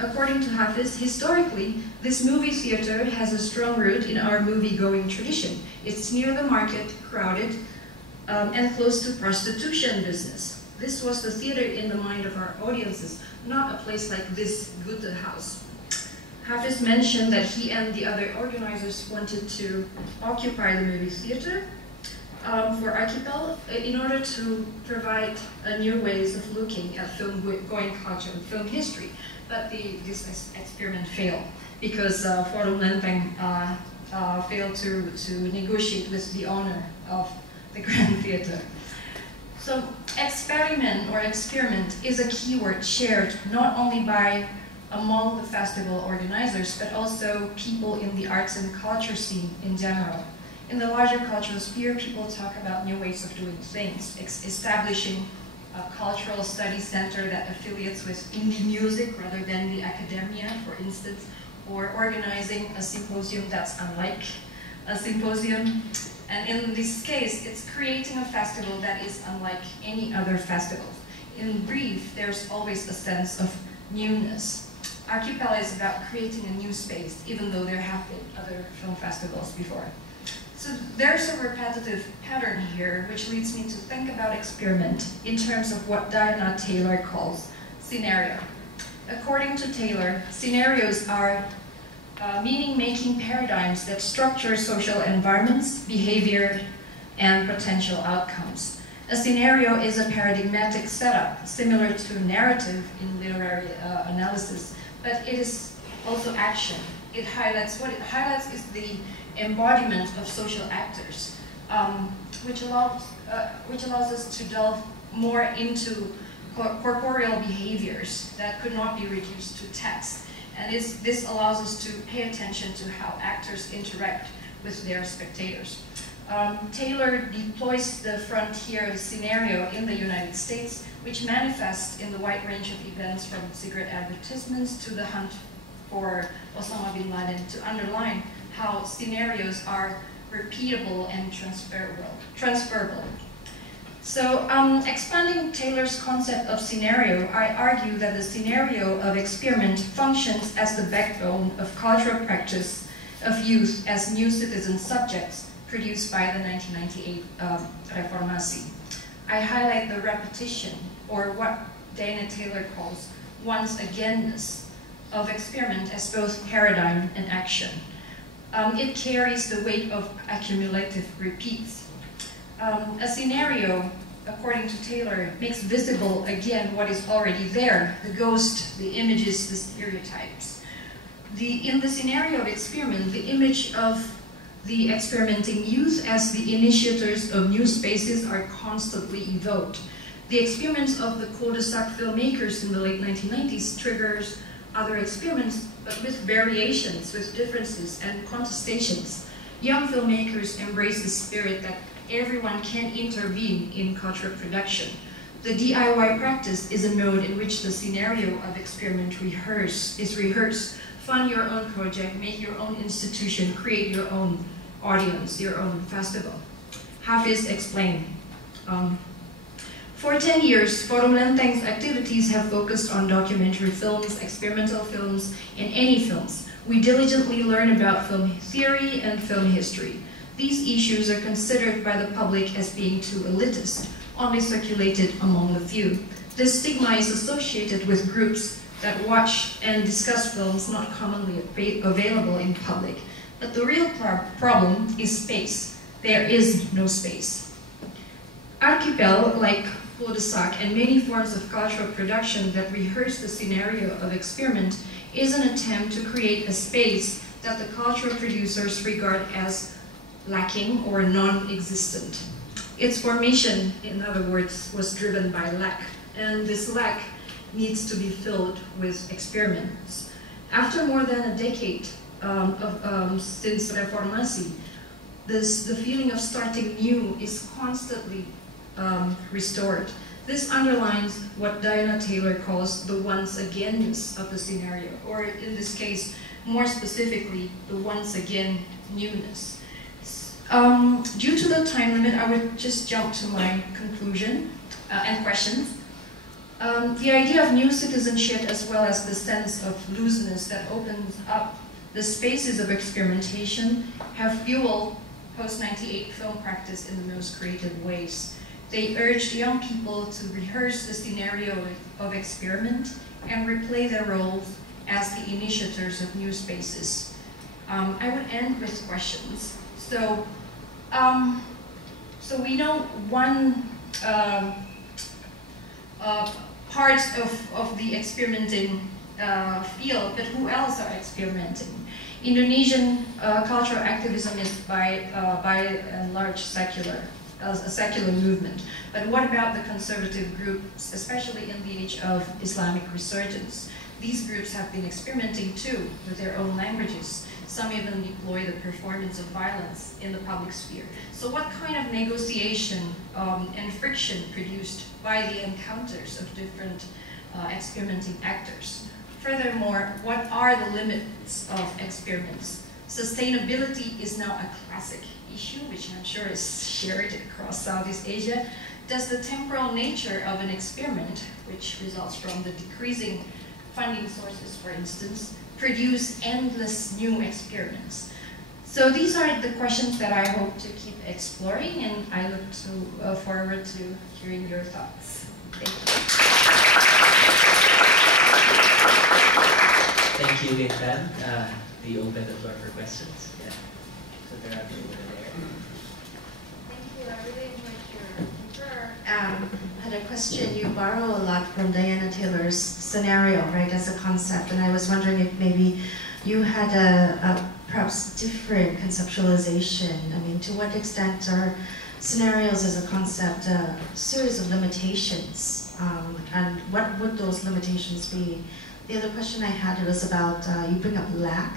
According to Hafiz, historically, this movie theater has a strong root in our movie-going tradition. It's near the market, crowded, and close to prostitution business. This was the theater in the mind of our audiences, not a place like this Goethe House. Hafiz mentioned that he and the other organizers wanted to occupy the movie theater for Archipel in order to provide new ways of looking at film-going culture and film history. But this experiment failed because Forum Lenteng failed to negotiate with the owner of the Grand Theater. So experiment or experiment is a keyword shared not only by among the festival organizers, but also people in the arts and culture scene in general. In the larger cultural sphere, people talk about new ways of doing things, establishing a cultural study center that affiliates with indie music rather than the academia, for instance, or organizing a symposium that's unlike a symposium. And in this case, it's creating a festival that is unlike any other festival. In brief, there's always a sense of newness. Archipel is about creating a new space, even though there have been other film festivals before. So there's a repetitive pattern here, which leads me to think about experiment in terms of what Diana Taylor calls scenario. According to Taylor, scenarios are meaning-making paradigms that structure social environments, behavior, and potential outcomes. A scenario is a paradigmatic setup, similar to narrative in literary analysis, but it is also action. What it highlights is the embodiment of social actors, which allows us to delve more into corporeal behaviors that could not be reduced to text. And this allows us to pay attention to how actors interact with their spectators. Taylor deploys the frontier scenario in the United States, which manifests in the wide range of events from cigarette advertisements to the hunt for Osama bin Laden, to underline how scenarios are repeatable and transferable. So, expanding Taylor's concept of scenario, I argue that the scenario of experiment functions as the backbone of cultural practice of youth as new citizen subjects produced by the 1998 Reformasi. I highlight the repetition, or what Diana Taylor calls once-againness of experiment as both paradigm and action. It carries the weight of accumulative repeats. A scenario, according to Taylor, makes visible again what is already there, the ghost, the images, the stereotypes. In the scenario of experiment, the image of the experimenting youth as the initiators of new spaces are constantly evoked. The experiments of the cul-de-sac filmmakers in the late 1990s triggers other experiments, but with variations, with differences and contestations. Young filmmakers embrace the spirit that everyone can intervene in cultural production. The DIY practice is a mode in which the scenario of experiment is rehearsed. Fund your own project, make your own institution, create your own audience, your own festival. Hafiz explained. For 10 years, Forum Lenteng's activities have focused on documentary films, experimental films, and any films. We diligently learn about film theory and film history. These issues are considered by the public as being too elitist, only circulated among the few. This stigma is associated with groups that watch and discuss films not commonly available in public. But the real problem is space. There is no space. Archipel, like cul-de-sac and many forms of cultural production that rehearse the scenario of experiment, is an attempt to create a space that the cultural producers regard as lacking or non-existent. Its formation, in other words, was driven by lack, and this lack needs to be filled with experiments. After more than a decade since Reformasi, the feeling of starting new is constantly restored. This underlines what Diana Taylor calls the once-againness of the scenario, or in this case, more specifically, the once-again newness. Due to the time limit, I would just jump to my conclusion and questions. The idea of new citizenship, as well as the sense of looseness that opens up the spaces of experimentation, have fueled post-98 film practice in the most creative ways. They urged young people to rehearse the scenario of experiment and replay their roles as the initiators of new spaces. I would end with questions. So we know one part of the experimenting field, but who else are experimenting? Indonesian cultural activism is by and large a secular movement. But what about the conservative groups, especially in the age of Islamic resurgence? These groups have been experimenting too with their own languages. Some even deploy the performance of violence in the public sphere. So what kind of negotiation and friction produced by the encounters of different experimenting actors? Furthermore, what are the limits of experiments? Sustainability is now a classic issue, which I'm sure is shared across Southeast Asia. Does the temporal nature of an experiment, which results from the decreasing funding sources, for instance, produce endless new experiments? So these are the questions that I hope to keep exploring, and I look forward to hearing your thoughts. Thank you. Thank you, Intan. We open the floor for questions. Yeah. So there are people over there. Thank you. I really enjoyed your paper. I had a question. You borrow a lot from Diana Taylor's scenario, right, as a concept, and I was wondering if maybe you had a perhaps different conceptualization. I mean, to what extent are scenarios as a concept a series of limitations, and what would those limitations be? The other question I had was about, you bring up lack,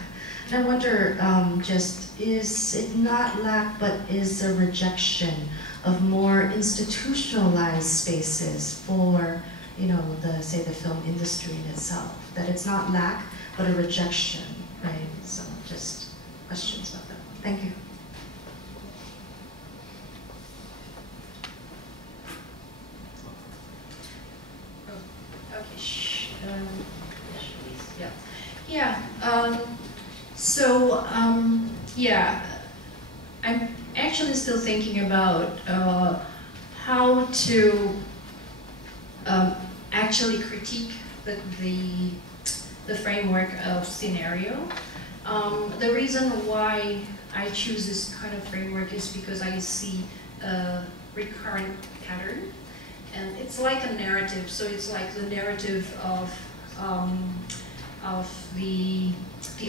and I wonder, just, is it not lack, but is a rejection of more institutionalized spaces for, you know, say the film industry in itself? That it's not lack, but a rejection, right? So just questions about that. Thank you. I'm actually still thinking about how to actually critique the framework of scenario. The reason why I choose this kind of framework is because I see a recurrent pattern, and it's like a narrative. So it's like the narrative of the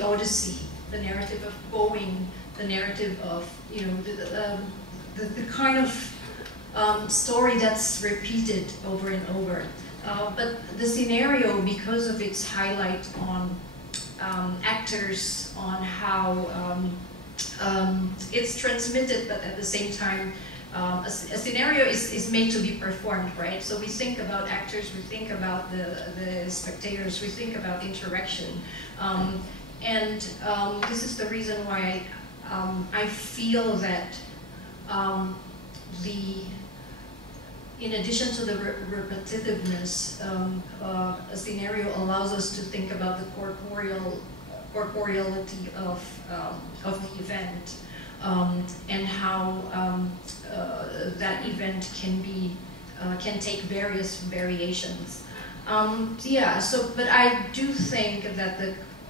Odyssey, the narrative of Boeing, the narrative of, you know, the kind of story that's repeated over and over. But the scenario, because of its highlight on actors, on how it's transmitted, but at the same time, a scenario is made to be performed, right? So we think about actors, we think about the spectators, we think about interaction. This is the reason why I feel that in addition to the repetitiveness, a scenario allows us to think about the corporeality of the event, and how that event can take various variations. But I do think that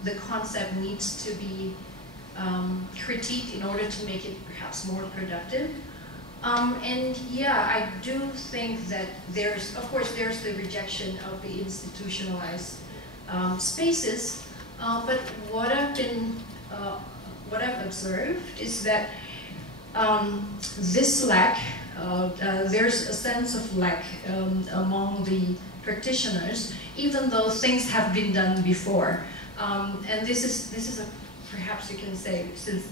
the concept needs to be critiqued in order to make it perhaps more productive. I do think that there's the rejection of the institutionalized spaces, but what I've observed is that this lack, there's a sense of lack among the practitioners, even though things have been done before. And this is perhaps you can say, since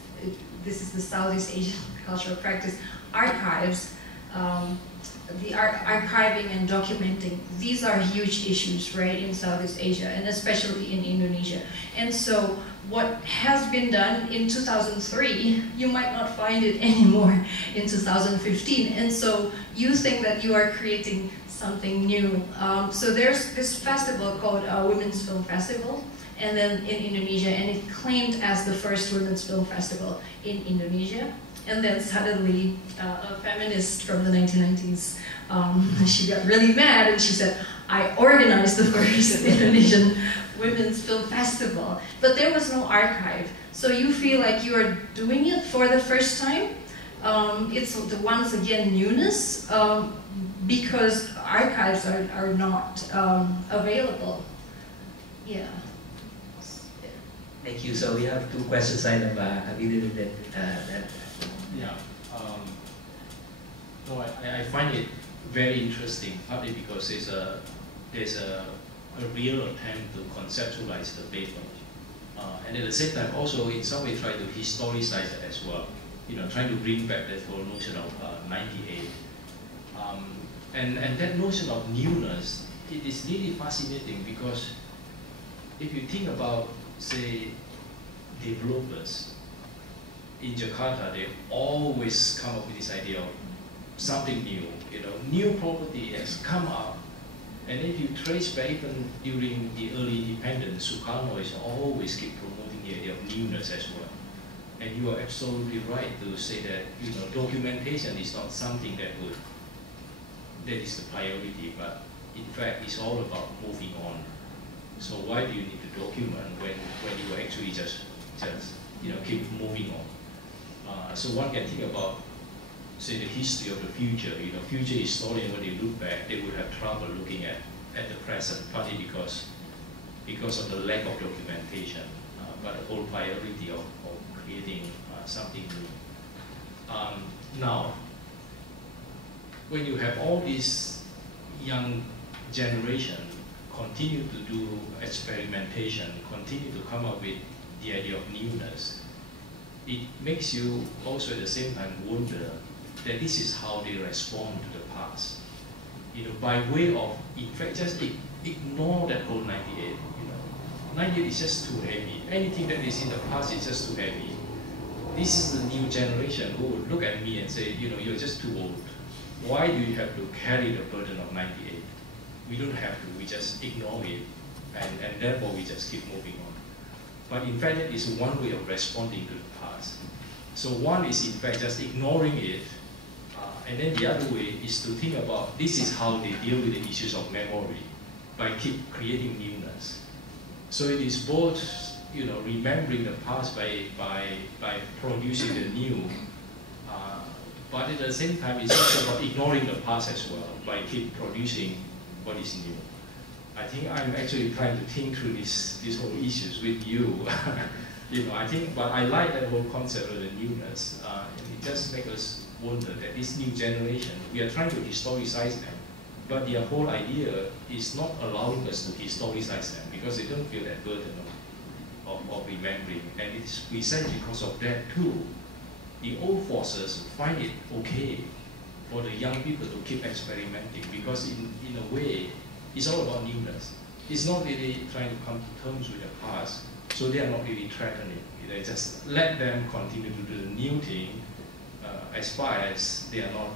this is the Southeast Asian cultural practice, archives, the archiving and documenting, these are huge issues, right, in Southeast Asia, and especially in Indonesia. And so what has been done in 2003, you might not find it anymore in 2015. And so you think that you are creating something new. So there's this festival called Women's Film Festival, and then in Indonesia, and it claimed as the first women's film festival in Indonesia. And then suddenly, a feminist from the 1990s, she got really mad and she said, I organized the first Indonesian women's film festival, but there was no archive. So you feel like you are doing it for the first time. It's the once again newness, because archives are not available. Yeah. Thank you. So we have two questions I have you did that. Yeah. No, I find it very interesting, partly because there's a real attempt to conceptualize the paper, and at the same time also in some way try to historicize it as well. You know, trying to bring back that whole notion of 98, and that notion of newness. It is really fascinating because if you think about, say, developers in Jakarta, they always come up with this idea of something new. You know, new property has come up, and if you trace back even during the early independence, Suwarno is always keep promoting the idea of newness as well. And you are absolutely right to say that, you know, documentation is not something that is the priority, but in fact it's all about moving on. So why do you need to document when you actually just you know, keep moving on? So one can think about, say, the history of the future. You know, future historians, when they look back, they would have trouble looking at the present, partly because of the lack of documentation, but the whole priority of creating something new. Now, when you have all this young generation continue to do experimentation, continue to come up with the idea of newness, it makes you also at the same time wonder that this is how they respond to the past. You know, by way of, in fact, just ignore that whole 98. You know, 98 is just too heavy. Anything that is in the past is just too heavy. This is the new generation who would look at me and say, you know, you're just too old. Why do you have to carry the burden of 98? We don't have to, we just ignore it, and therefore we just keep moving on. But in fact, it is one way of responding to the past. So one is in fact just ignoring it, and then the other way is to think about this is how they deal with the issues of memory, by keep creating newness. So it is both, you know, remembering the past by producing the new, but at the same time it's also about ignoring the past as well, by keep producing what is new. I think I'm actually trying to think through these whole issues with you. You know, I think, but I like that whole concept of the newness. It just makes us wonder that this new generation, we are trying to historicize them, but their whole idea is not allowing us to historicize them because they don't feel that burden of remembering. And it's precisely because of that too, the old forces find it okay for the young people to keep experimenting, because in a way, it's all about newness. It's not really trying to come to terms with the past, so they are not really threatening. They just let them continue to do the new thing as far as they are not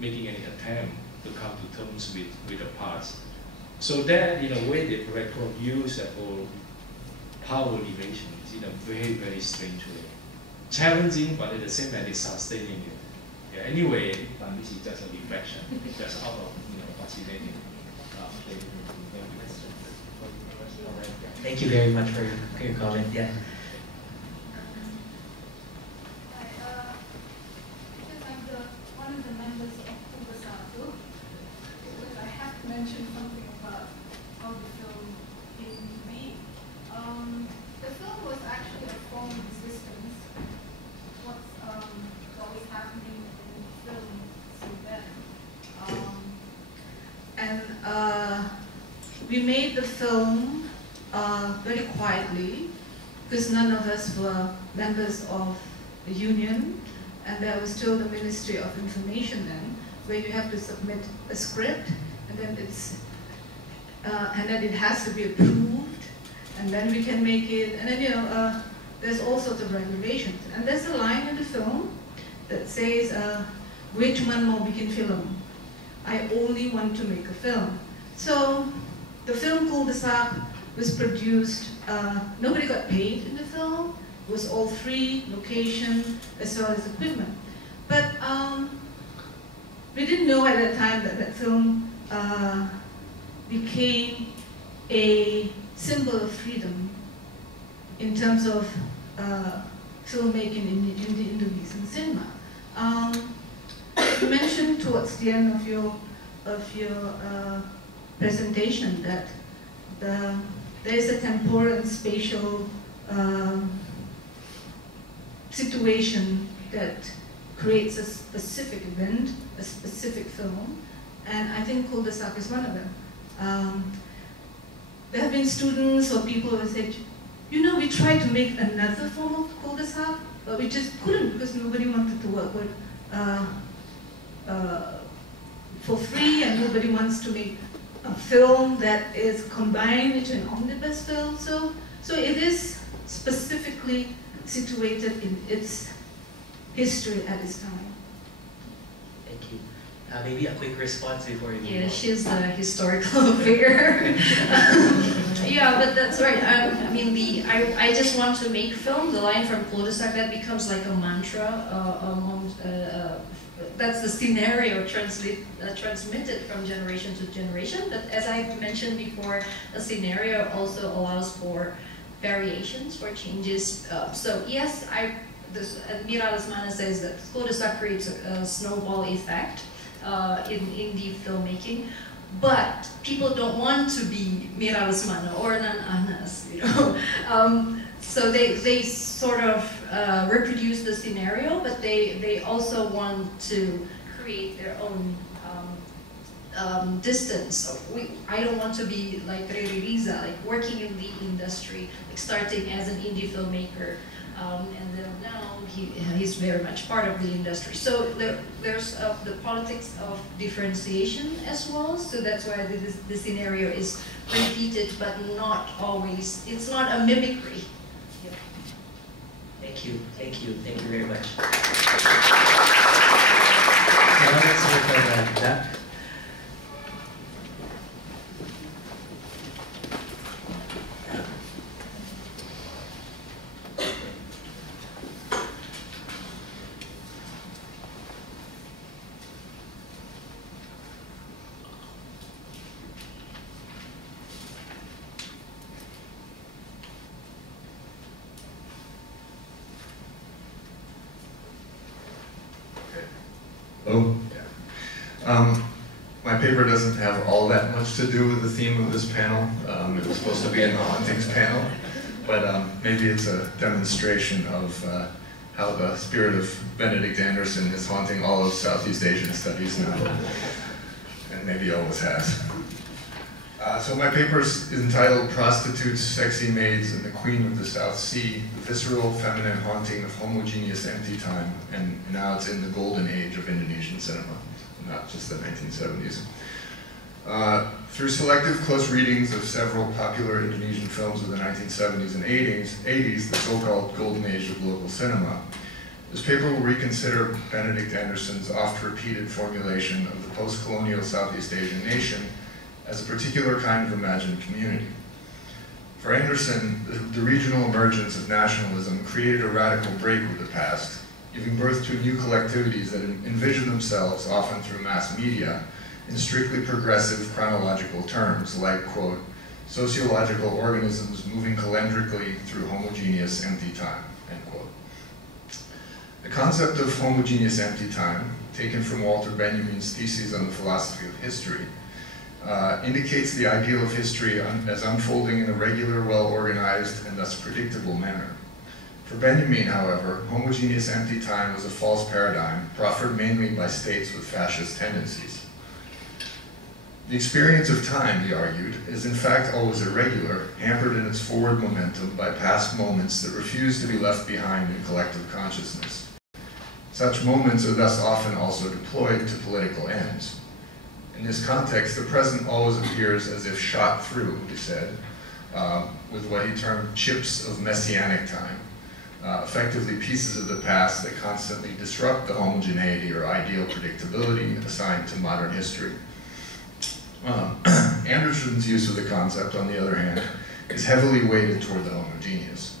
making any attempt to come to terms with the past. So that, in a way, they reproduce that whole power relations in a very, very strange way. Challenging, but at the same time, they're sustaining it. Yeah, anyway, this is just a reflection, just out of, you know, fascinating. Thank you very much for your comment. Yeah. Because I'm one of the members of Yngvesson, I have to mention something about how the film came to be. The film was actually a form of resistance. What's always happening in film since then. And we made the film very quietly, because none of us were members of the union, and there was still the Ministry of Information then, where you have to submit a script, and then it has to be approved, and then we can make it, and then there's all sorts of regulations. And there's a line in the film that says, "Wait man mau bikin film. I only want to make a film." So the film Cul-de-sac was produced, nobody got paid in the film. It was all free, location, as well as equipment. But we didn't know at that time that that film became a symbol of freedom in terms of filmmaking in the Indonesian cinema. You mentioned towards the end of your presentation that there is a temporal and spatial situation that creates a specific event, a specific film, and I think Cul-de-sac is one of them. There have been students or people who have said, we tried to make another form of Cul-de-sac, but we just couldn't because nobody wanted to work with for free, and nobody wants to make a film that is combined into an omnibus film. So it is specifically situated in its history at this time. Thank you. Maybe a quick response before you move on. Yeah, she's the historical figure. Yeah, but that's right. I mean, I just want to make film. The line from Cul-de-sac, that becomes like a mantra among. That's the scenario transmitted from generation to generation. But as I mentioned before, a scenario also allows for variations, for changes. So yes, Mira Lesmana says that Cul-de-sac creates a snowball effect in indie filmmaking, but people don't want to be Mira Lesmana or Nan Anas, so they sort of reproduce the scenario, but they also want to create their own distance. I don't want to be like Riri Riza, like working in the industry, like starting as an indie filmmaker, and then now he's very much part of the industry. So there's the politics of differentiation as well. So that's why the scenario is repeated, but not always. It's not a mimicry. Thank you very much. Now let's look at that. Hello? My paper doesn't have all that much to do with the theme of this panel. It was supposed to be in the hauntings panel, but maybe it's a demonstration of how the spirit of Benedict Anderson is haunting all of Southeast Asian studies now, and maybe always has. So my paper is entitled Prostitutes, Sexy Maids, and the Queen of the South Sea, the Visceral Feminine Haunting of Homogeneous Empty Time, and now it's in the golden age of Indonesian cinema, not just the 1970s. Through selective close readings of several popular Indonesian films of the 1970s and 80s, the so-called golden age of local cinema, this paper will reconsider Benedict Anderson's oft-repeated formulation of the post-colonial Southeast Asian nation as a particular kind of imagined community. For Anderson, the regional emergence of nationalism created a radical break with the past, giving birth to new collectivities that envision themselves, often through mass media, in strictly progressive chronological terms, like, quote, sociological organisms moving calendrically through homogeneous empty time, end quote. The concept of homogeneous empty time, taken from Walter Benjamin's theses on the philosophy of history, indicates the ideal of history as unfolding in a regular, well-organized, and thus predictable manner. For Benjamin, however, homogeneous empty time was a false paradigm, proffered mainly by states with fascist tendencies. The experience of time, he argued, is in fact always irregular, hampered in its forward momentum by past moments that refuse to be left behind in collective consciousness. Such moments are thus often also deployed to political ends. In this context, the present always appears as if shot through, he said, with what he termed chips of messianic time, effectively pieces of the past that constantly disrupt the homogeneity or ideal predictability assigned to modern history. Anderson's use of the concept, on the other hand, is heavily weighted toward the homogeneous.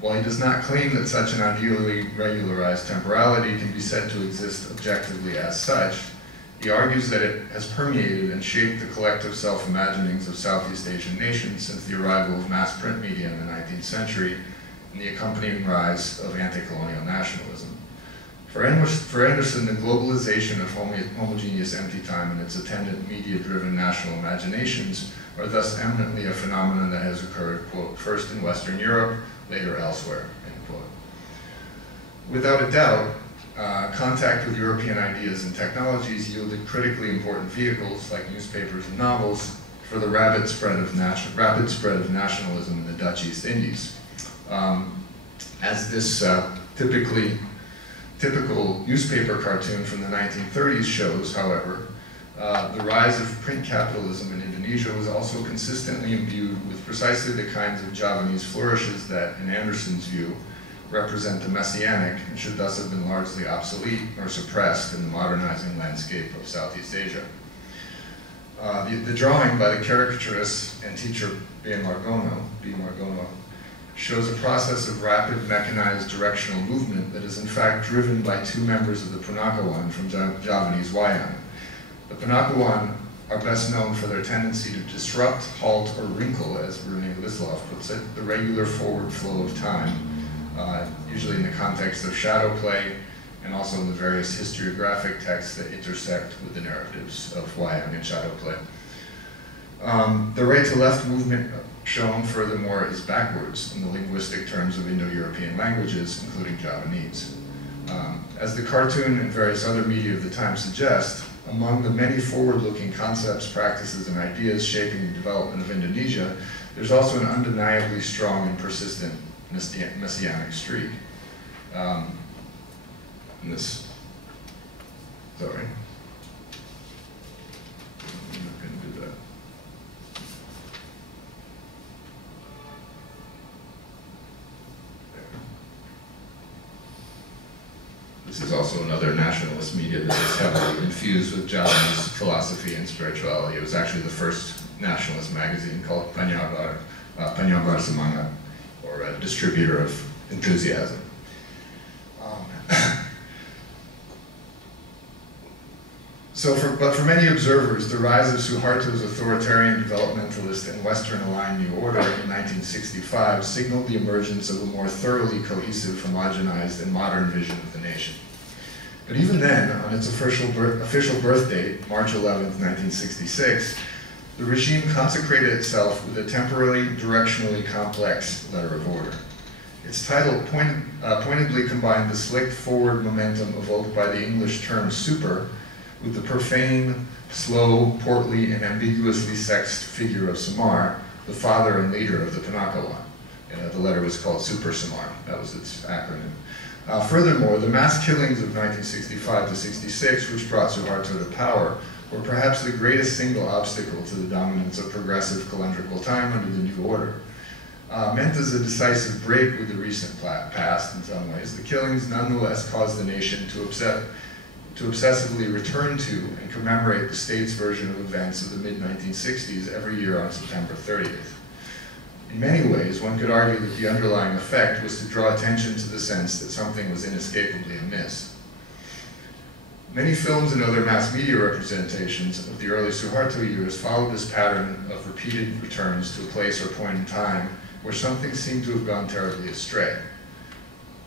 While he does not claim that such an ideally regularized temporality can be said to exist objectively as such, he argues that it has permeated and shaped the collective self-imaginings of Southeast Asian nations since the arrival of mass print media in the 19th century and the accompanying rise of anti-colonial nationalism. For Anderson, the globalization of homogeneous empty time and its attendant media-driven national imaginations are thus eminently a phenomenon that has occurred, quote, first in Western Europe, later elsewhere, end quote. Without a doubt, contact with European ideas and technologies yielded critically important vehicles like newspapers and novels for the rapid spread of nationalism in the Dutch East Indies. As this typical newspaper cartoon from the 1930s shows, however, the rise of print capitalism in Indonesia was also consistently imbued with precisely the kinds of Javanese flourishes that, in Anderson's view, represent the messianic and should thus have been largely obsolete or suppressed in the modernizing landscape of Southeast Asia. The drawing by the caricaturist and teacher B. Margono, shows a process of rapid mechanized directional movement that is in fact driven by two members of the Punakawan from Javanese Wayang. The Punakawan are best known for their tendency to disrupt, halt, or wrinkle, as Rene Lislov puts it, the regular forward flow of time, usually in the context of shadow play and also in the various historiographic texts that intersect with the narratives of Wayang and shadow play. The right-to-left movement shown, furthermore, is backwards in the linguistic terms of Indo-European languages, including Javanese. As the cartoon and various other media of the time suggest, among the many forward-looking concepts, practices, and ideas shaping the development of Indonesia, there's also an undeniably strong and persistent messianic streak. Sorry. I'm not going to do that. This is also another nationalist media that is heavily infused with Javanese philosophy and spirituality. It was actually the first nationalist magazine called Panyabar Semangat, or a distributor of enthusiasm. But for many observers, the rise of Suharto's authoritarian, developmentalist, and Western-aligned New Order in 1965 signaled the emergence of a more thoroughly cohesive, homogenized, and modern vision of the nation. But even then, on its official birth date, March 11, 1966, the regime consecrated itself with a temporally, directionally complex letter of order. Its title pointedly combined the slick forward momentum evoked by the English term super with the profane, slow, portly, and ambiguously sexed figure of Samar, the father and leader of the Punakawan. The letter was called Super Samar. That was its acronym. Furthermore, the mass killings of 1965 to 66, which brought Suharto to power, were perhaps the greatest single obstacle to the dominance of progressive calendrical time under the new order. Meant as a decisive break with the recent past in some ways, the killings nonetheless caused the nation to obsessively return to and commemorate the state's version of events of the mid-1960s every year on September 30th. In many ways, one could argue that the underlying effect was to draw attention to the sense that something was inescapably amiss. Many films and other mass media representations of the early Suharto years followed this pattern of repeated returns to a place or point in time where something seemed to have gone terribly astray.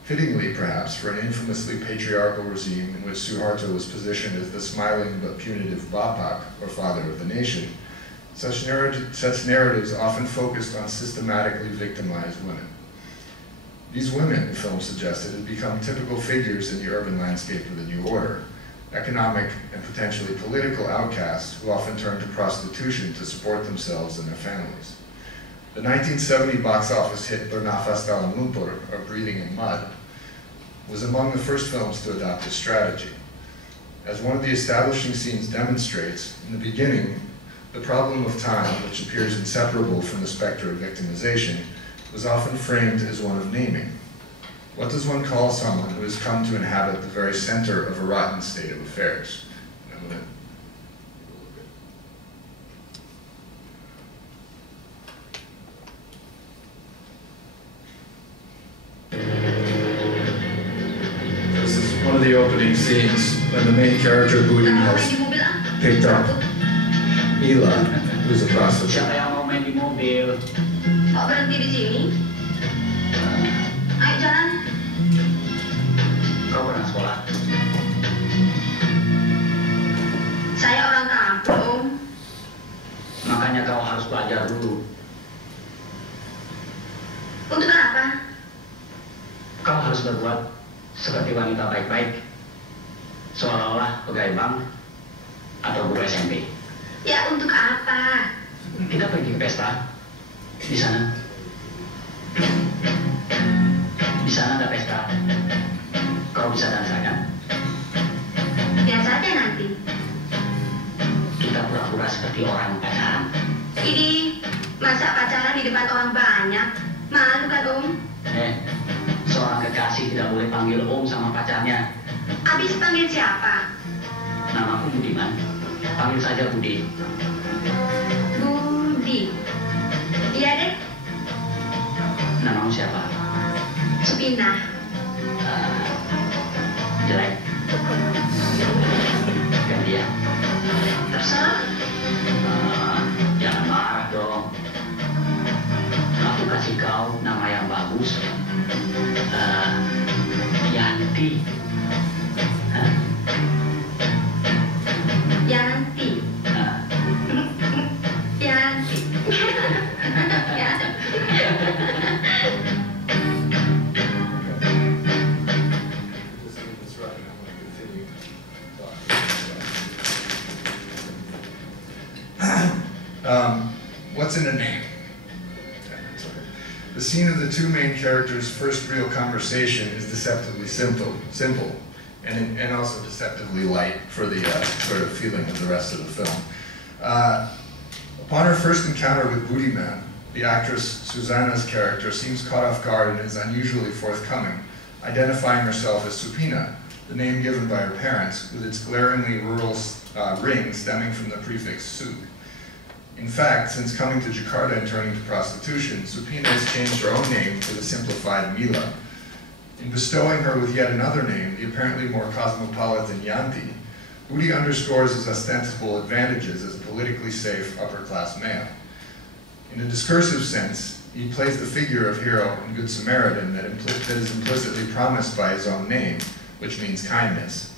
Fittingly, perhaps, for an infamously patriarchal regime in which Suharto was positioned as the smiling but punitive Bapak, or father of the nation, such narratives often focused on systematically victimized women. These women, the film suggested, had become typical figures in the urban landscape of the new order, economic and potentially political outcasts who often turned to prostitution to support themselves and their families. The 1970 box office hit Bernafas Dalam Lumpur, or Breathing in Mud, was among the first films to adopt this strategy. As one of the establishing scenes demonstrates, in the beginning, the problem of time, which appears inseparable from the specter of victimization, was often framed as one of naming. What does one call someone who has come to inhabit the very center of a rotten state of affairs? This is one of the opening scenes when the main character, Budi, has picked up Mila, who's a prostitute. Siapa yang mau main di mobil? Kok berhenti di sini? Ayo jalan. Kau pernah sekolah? Saya orang kampung. Makanya kau harus belajar dulu. Untuk apa? Kau harus berbuat seperti wanita baik-baik, seolah-olah pegawai bank atau guru SMP. Ya, untuk apa? Kita pergi ke pesta. Di sana. Di sana ada pesta. Kau bisa dansa kan? Lihat saja nanti. Kita pura-pura seperti orang pacaran. Ini masa pacaran di depan orang banyak? Malu kan, Om? Seorang kekasih tidak boleh panggil Om sama pacarnya. Habis panggil siapa? Namaku Budiman. Panggil saja Budi. Budi. Iya deh. Namamu siapa? Supina. Jelek. Ganti ya. Terserah. Jangan marah dong. Aku kasih kau nama yang bagus. Yanti. Yanti. Yanti. What's in a name? The scene of the two main characters' first real conversation is deceptively simple, and also deceptively light for the sort of feeling of the rest of the film. Upon her first encounter with Budiman, the actress Susanna's character seems caught off guard and is unusually forthcoming, identifying herself as Supina, the name given by her parents, with its glaringly rural ring stemming from the prefix su. In fact, since coming to Jakarta and turning to prostitution, Supina has changed her own name to the simplified Mila. In bestowing her with yet another name, the apparently more cosmopolitan Yanti, Budi underscores his ostensible advantages as a politically safe upper-class male. In a discursive sense, he plays the figure of hero and good Samaritan that is implicitly promised by his own name, which means kindness.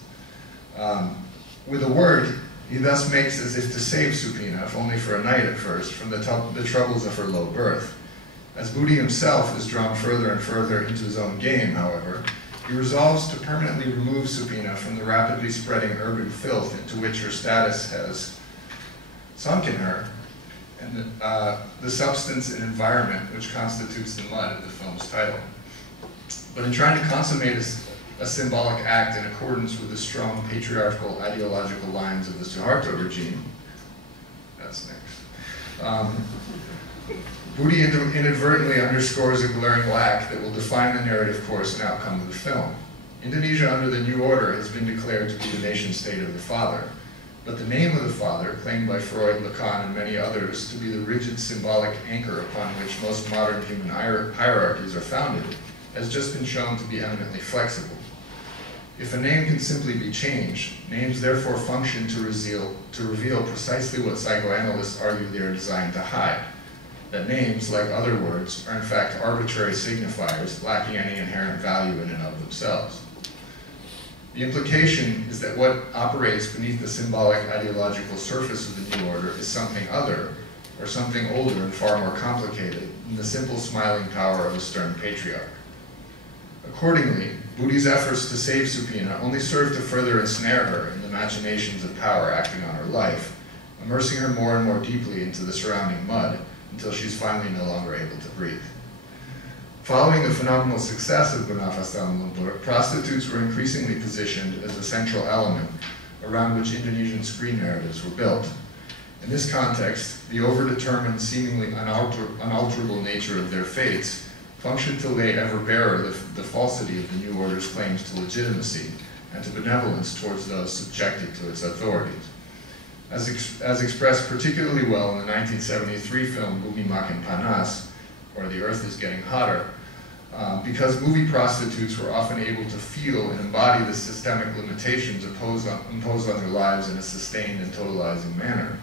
With a word, he thus makes as if to save Supina, if only for a night at first, from the troubles of her low birth. As Budi himself is drawn further and further into his own game, however, he resolves to permanently remove Supina from the rapidly spreading urban filth into which her status has sunken her, and the substance and environment which constitutes the mud of the film's title. But in trying to consummate a symbolic act in accordance with the strong patriarchal ideological lines of the Suharto regime, that's next, Budi inadvertently underscores a glaring lack that will define the narrative course and outcome of the film. Indonesia under the new order has been declared to be the nation state of the father, but the name of the father, claimed by Freud, Lacan, and many others to be the rigid symbolic anchor upon which most modern human hierarchies are founded, has just been shown to be eminently flexible. If a name can simply be changed, names therefore function to reveal precisely what psychoanalysts argue they are designed to hide. That names, like other words, are in fact arbitrary signifiers lacking any inherent value in and of themselves. The implication is that what operates beneath the symbolic ideological surface of the new order is something other, or something older and far more complicated than the simple smiling power of a stern patriarch. Accordingly, Budi's efforts to save Supina only serve to further ensnare her in the machinations of power acting on her life, immersing her more and more deeply into the surrounding mud until she's finally no longer able to breathe. Following the phenomenal success of Bonafastan Lumpur, prostitutes were increasingly positioned as a central element around which Indonesian screen narratives were built. In this context, the overdetermined, seemingly unalterable nature of their fates functioned to lay ever barer the falsity of the New Order's claims to legitimacy and to benevolence towards those subjected to its authorities. As expressed particularly well in the 1973 film Bumi Makin Panas, or The Earth is Getting Hotter, because movie prostitutes were often able to feel and embody the systemic limitations imposed on their lives in a sustained and totalizing manner.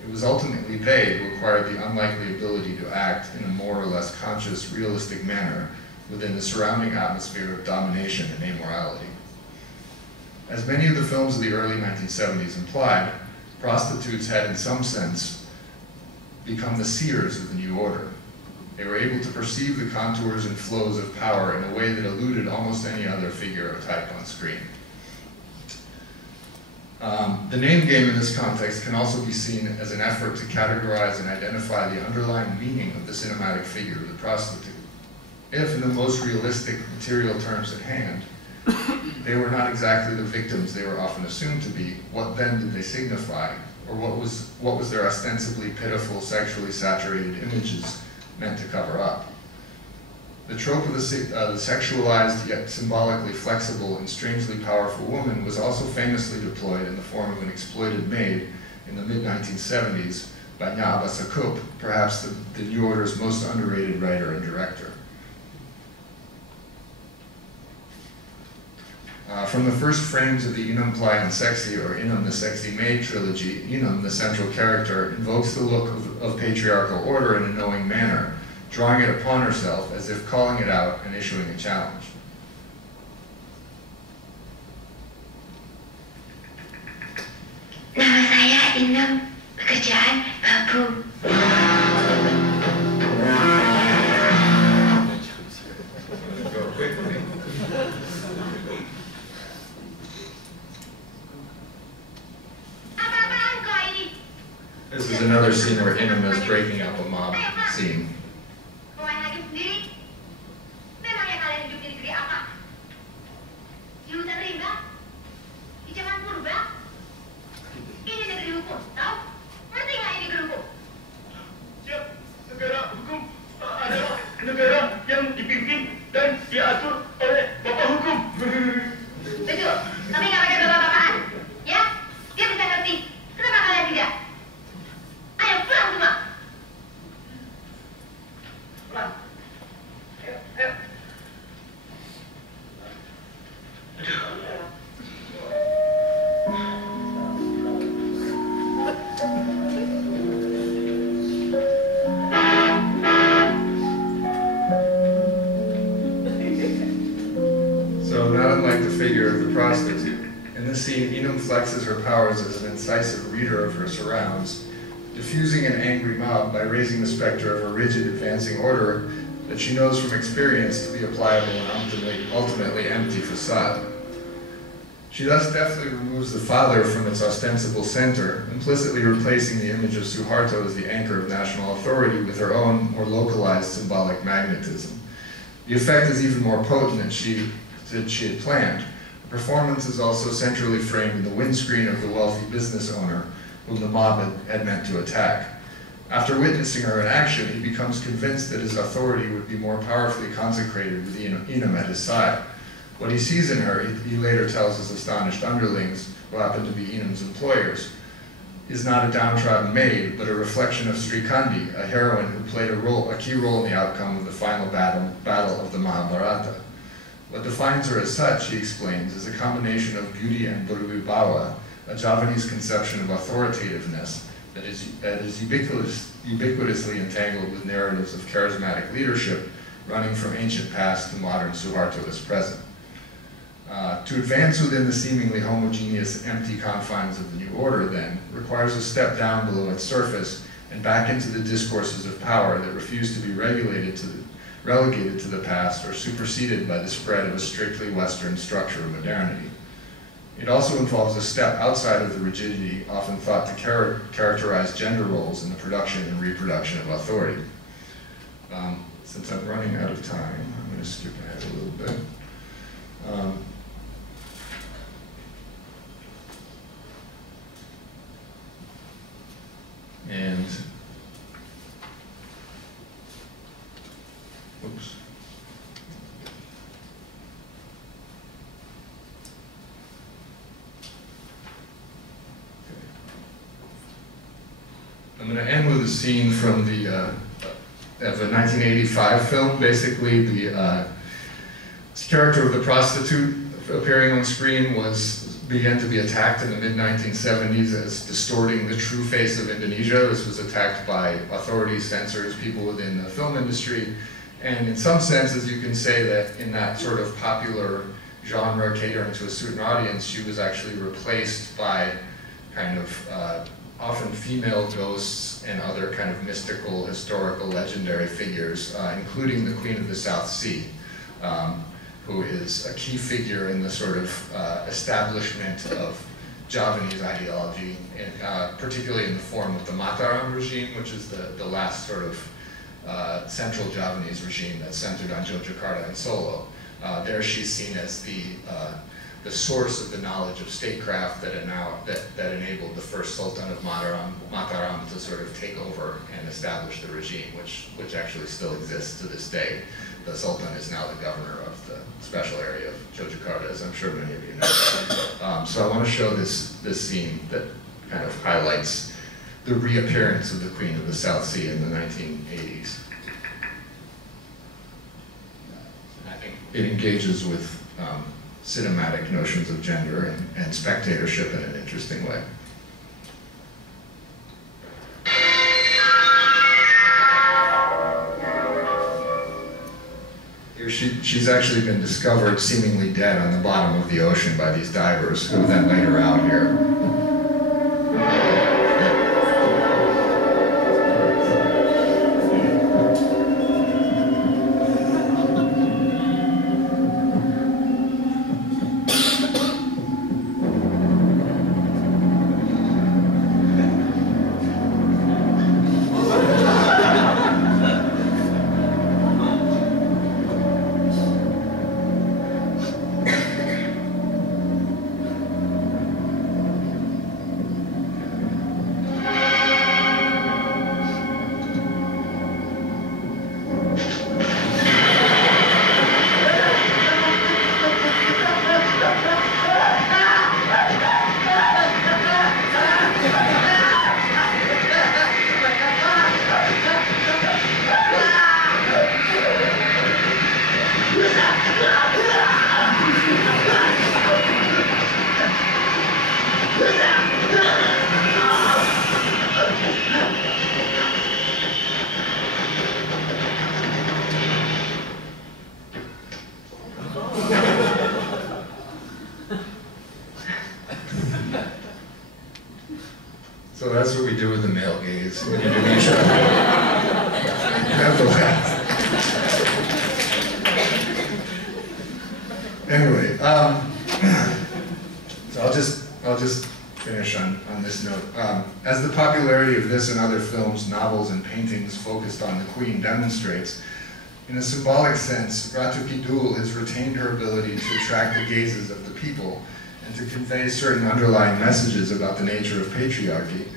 It was ultimately they who acquired the unlikely ability to act in a more or less conscious, realistic manner within the surrounding atmosphere of domination and amorality. As many of the films of the early 1970s implied, prostitutes had in some sense become the seers of the New Order. They were able to perceive the contours and flows of power in a way that eluded almost any other figure or type on screen. The name game in this context can also be seen as an effort to categorize and identify the underlying meaning of the cinematic figure of the prostitute. If, in the most realistic material terms at hand, they were not exactly the victims they were often assumed to be, what then did they signify? Or what was their ostensibly pitiful, sexually saturated images meant to cover up? The trope of the sexualized yet symbolically flexible and strangely powerful woman was also famously deployed in the form of an exploited maid in the mid-1970s by Nya Abasakup, perhaps the New Order's most underrated writer and director. From the first frames of the Inam Plai and Sexy, or Inam the Sexy Maid trilogy, Inam, the central character, invokes the look of patriarchal order in a knowing manner, drawing it upon herself as if calling it out and issuing a challenge. Nama saya Inam, pekerjaan babu. This is another scene where Inam is breaking up a mob scene. Negara yang dipimpin dan diatur oleh bapak hukum. Betul, tapi nggak pakai bapak-bapakan, ya? Dia bisa ngerti. Kenapa kalian tidak? Ayo pulang semua. Pulang. Ayo, ayo. So, not unlike the figure of the prostitute, in this scene, Inam flexes her powers as an incisive reader of her surrounds, diffusing an angry mob by raising the specter of a rigid advancing order that she knows from experience to be a pliable and ultimately empty facade. She thus deftly removes the father from its ostensible center, implicitly replacing the image of Suharto as the anchor of national authority with her own more localized symbolic magnetism. The effect is even more potent than she had planned. The performance is also centrally framed in the windscreen of the wealthy business owner whom the mob had meant to attack. After witnessing her in action, he becomes convinced that his authority would be more powerfully consecrated with Inam at his side. What he sees in her, he later tells his astonished underlings, who happen to be Inam's employers, is not a downtrodden maid, but a reflection of Srikandi, a heroine who played a key role in the outcome of the final battle of the Mahabharata. What defines her as such, he explains, is a combination of beauty and Buruwibawa, a Javanese conception of authoritativeness that is ubiquitously entangled with narratives of charismatic leadership running from ancient past to modern Suhartoist present. To advance within the seemingly homogeneous, empty confines of the New Order, then, requires a step down below its surface and back into the discourses of power that refuse to be relegated to the past or superseded by the spread of a strictly Western structure of modernity. It also involves a step outside of the rigidity often thought to characterize gender roles in the production and reproduction of authority. Since I'm running out of time, I'm going to skip ahead a little bit. drawings. Oops. I'm going to end with a scene from the of a 1985 film. Basically, the character of the prostitute appearing on screen began to be attacked in the mid-1970s as distorting the true face of Indonesia. This was attacked by authorities, censors, people within the film industry. And in some senses, you can say that in that sort of popular genre catering to a certain audience, she was actually replaced by kind of often female ghosts and other kind of mystical, historical, legendary figures, including the Queen of the South Sea, who is a key figure in the sort of establishment of Javanese ideology, particularly in the form of the Mataram regime, which is the last sort of central Javanese regime that's centered on Yogyakarta and Solo. There she's seen as the source of the knowledge of statecraft that enabled the first Sultan of Mataram to sort of take over and establish the regime, which actually still exists to this day. The Sultan is now the governor of the special area of Yogyakarta, as I'm sure many of you know. So I want to show this scene that kind of highlights the reappearance of the Queen of the South Sea in the 1980s. I think it engages with cinematic notions of gender and spectatorship in an interesting way. Here she's actually been discovered seemingly dead on the bottom of the ocean by these divers who then laid her out here. So that's what we do with the male gaze in Indonesia. Anyway, so I'll just finish on this note. As the popularity of this and other films, novels, and paintings focused on the Queen demonstrates, in a symbolic sense, Ratu Kidul has retained her ability to attract the gazes of the people and to convey certain underlying messages about the nature of patriarchy,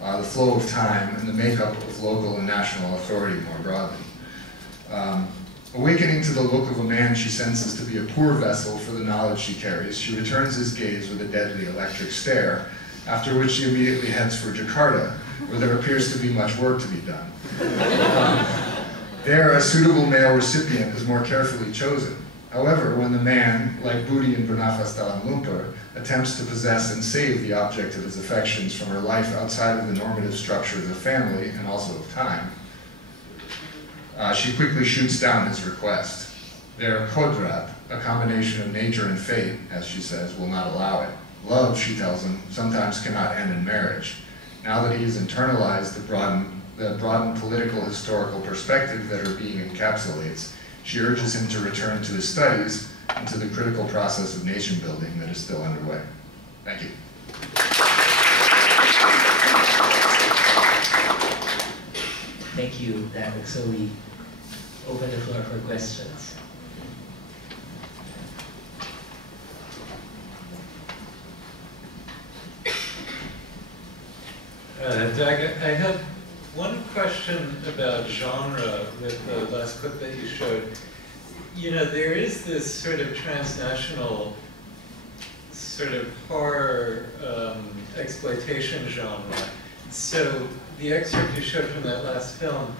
the flow of time, and the makeup of local and national authority more broadly. Awakening to the look of a man she senses to be a poor vessel for the knowledge she carries, she returns his gaze with a deadly electric stare, after which she immediately heads for Jakarta, where there appears to be much work to be done. There, a suitable male recipient is more carefully chosen. However, when the man, like Budi in Bernafas Dalam Lumpur, attempts to possess and save the object of his affections from her life outside of the normative structure of the family and also of time, she quickly shoots down his request. Their kodrat, a combination of nature and fate, as she says, will not allow it. Love, she tells him, sometimes cannot end in marriage. Now that he has internalized the broadened political historical perspective that her being encapsulates, she urges him to return to his studies and to the critical process of nation building that is still underway. Thank you. Thank you, David. So we open the floor for questions. Jack, I have One question about genre with the last clip that you showed. You know, there is this sort of transnational sort of horror exploitation genre. So the excerpt you showed from that last film,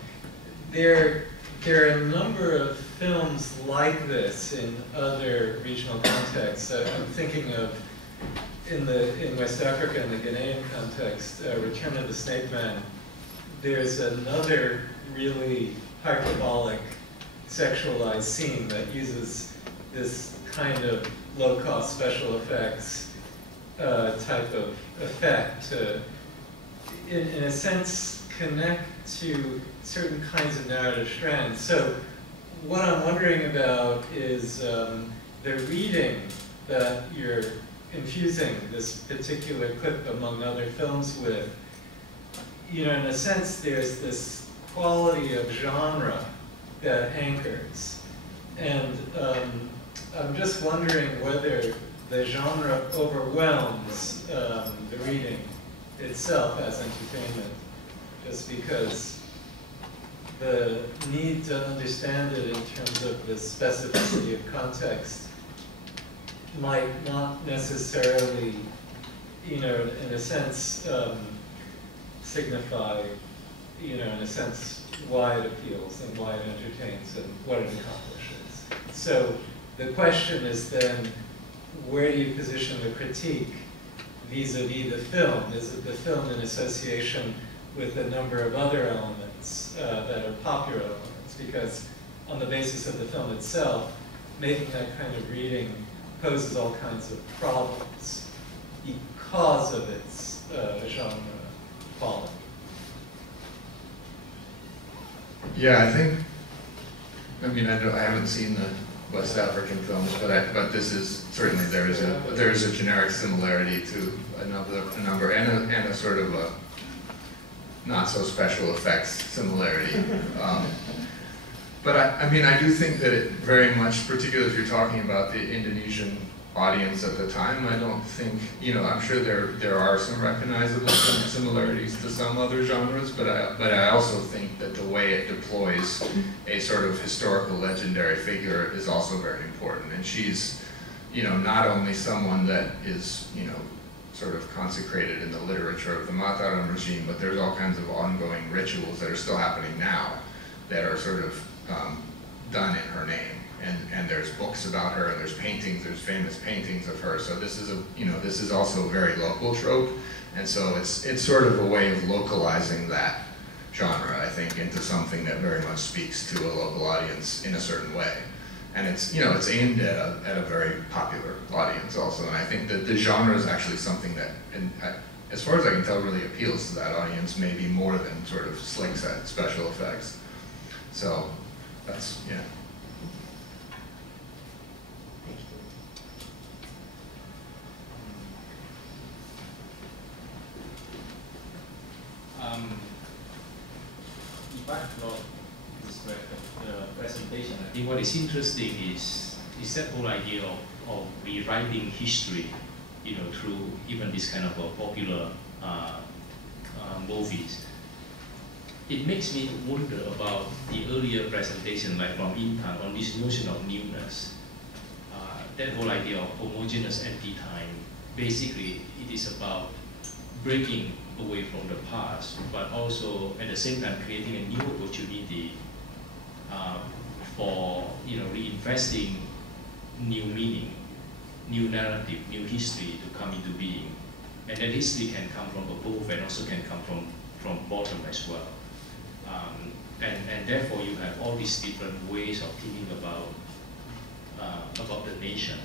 there are a number of films like this in other regional contexts. I'm thinking of in West Africa, in the Ghanaian context, Return of the Snake Man. There's another really hyperbolic, sexualized scene that uses this kind of low-cost special effects type of effect to, in a sense, connect to certain kinds of narrative strands. So what I'm wondering about is the reading that you're infusing this particular clip among other films with. You know, in a sense, there's this quality of genre that anchors. And I'm just wondering whether the genre overwhelms the reading itself as entertainment, just because the need to understand it in terms of the specificity of context might not necessarily, you know, in a sense, signify, you know, in a sense, why it appeals and why it entertains and what it accomplishes. So the question is then, where do you position the critique vis-a-vis the film? Is it the film in association with a number of other elements that are popular elements? Because on the basis of the film itself, making that kind of reading poses all kinds of problems because of its genre quality. Yeah, I think, I mean, I haven't seen the West African films, but this is, certainly there is a generic similarity to a number and a sort of a not so special effects similarity. But I mean, I do think that it very much, particularly if you're talking about the Indonesian audience at the time, I don't think, you know, I'm sure there are some recognizable similarities to some other genres, but I also think that the way it deploys a sort of historical legendary figure is also very important. And she's, you know, not only someone that is, you know, sort of consecrated in the literature of the Mataram regime, but there's all kinds of ongoing rituals that are still happening now that are sort of done in her name. And there's books about her, and there's paintings, there's famous paintings of her. So this is this is also a very local trope, and so it's sort of a way of localizing that genre, I think, into something that very much speaks to a local audience in a certain way. And it's, you know, it's aimed at a very popular audience also. And I think that the genre is actually something that, as far as I can tell, really appeals to that audience, maybe more than sort of slick set special effects. So that's, yeah. If I not describe the presentation, I think what is interesting is that whole idea of rewriting history, you know, through even this kind of popular movies. It makes me wonder about the earlier presentation, like from Intan, on this notion of newness. That whole idea of homogeneous empty time. Basically, it is about breaking away from the past, but also at the same time creating a new opportunity for, you know, reinvesting new meaning, new narrative, new history to come into being. And that history can come from above and also can come from bottom as well. And therefore you have all these different ways of thinking about the nation.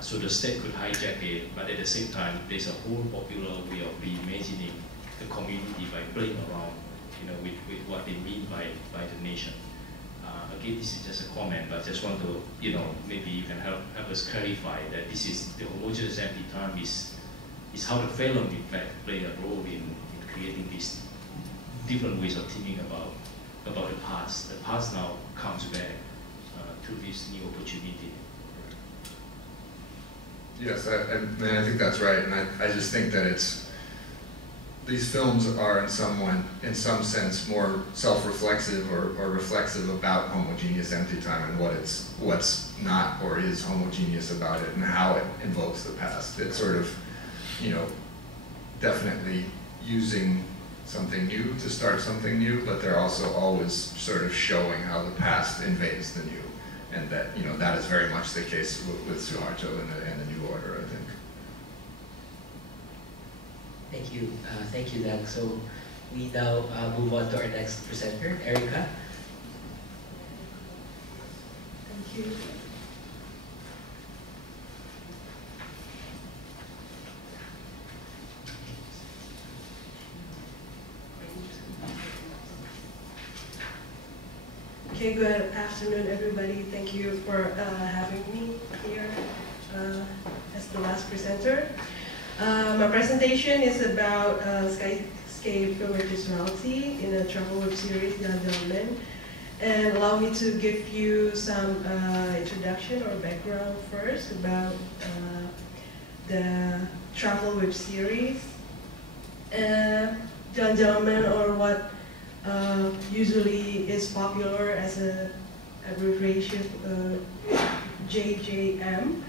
So the state could hijack it, but at the same time, there's a whole popular way of reimagining the community by playing around, you know, with what they mean by the nation. Again, this is just a comment, but I just want to, you know, maybe you can help us clarify that this is the homogeneous empty time is how the film in fact play a role in creating these different ways of thinking about the past. The past now comes back to this new opportunity. Yes, I mean, I think that's right, and I just think that these films are in some sense more self-reflexive or reflexive about homogeneous empty time and what's not or is homogeneous about it and how it invokes the past. It's sort of, you know, definitely using something new to start something new, but they're also always sort of showing how the past invades the new, and that, you know, that is very much the case with Suwarno and the New Order, I think. Thank you, Dan. So we now move on to our next presenter, Erika. Thank you. Okay, good afternoon, everybody. Thank you for having me here as the last presenter. My presentation is about skyscape film visuality in a travel web series, Gentlemen. And allow me to give you some introduction or background first about the travel web series. Gentlemen, or what usually is popular as an abbreviation, JJM,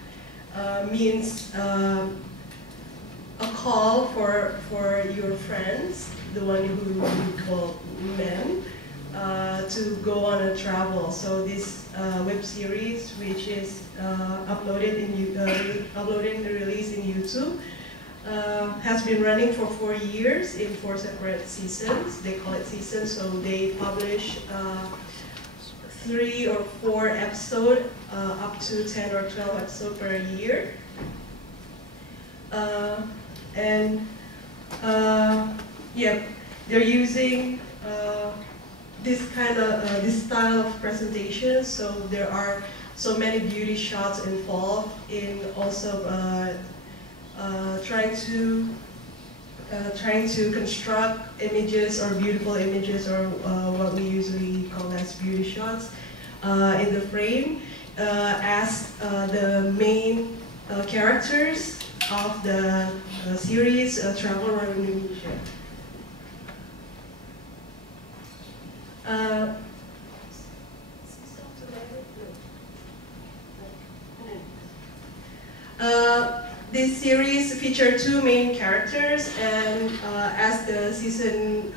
means a call for your friends, the one who we call men, to go on a travel. So this web series, which is uploaded and released in YouTube, has been running for 4 years in 4 separate seasons. They call it seasons, so they publish 3 or 4 episodes, up to 10 or 12 episodes per year. Yeah, they're using this style of presentation. So there are so many beauty shots involved in also trying to construct images or beautiful images, or what we usually call as beauty shots in the frame as the main characters of the series Travel Around Indonesia. This series features 2 main characters, and as the season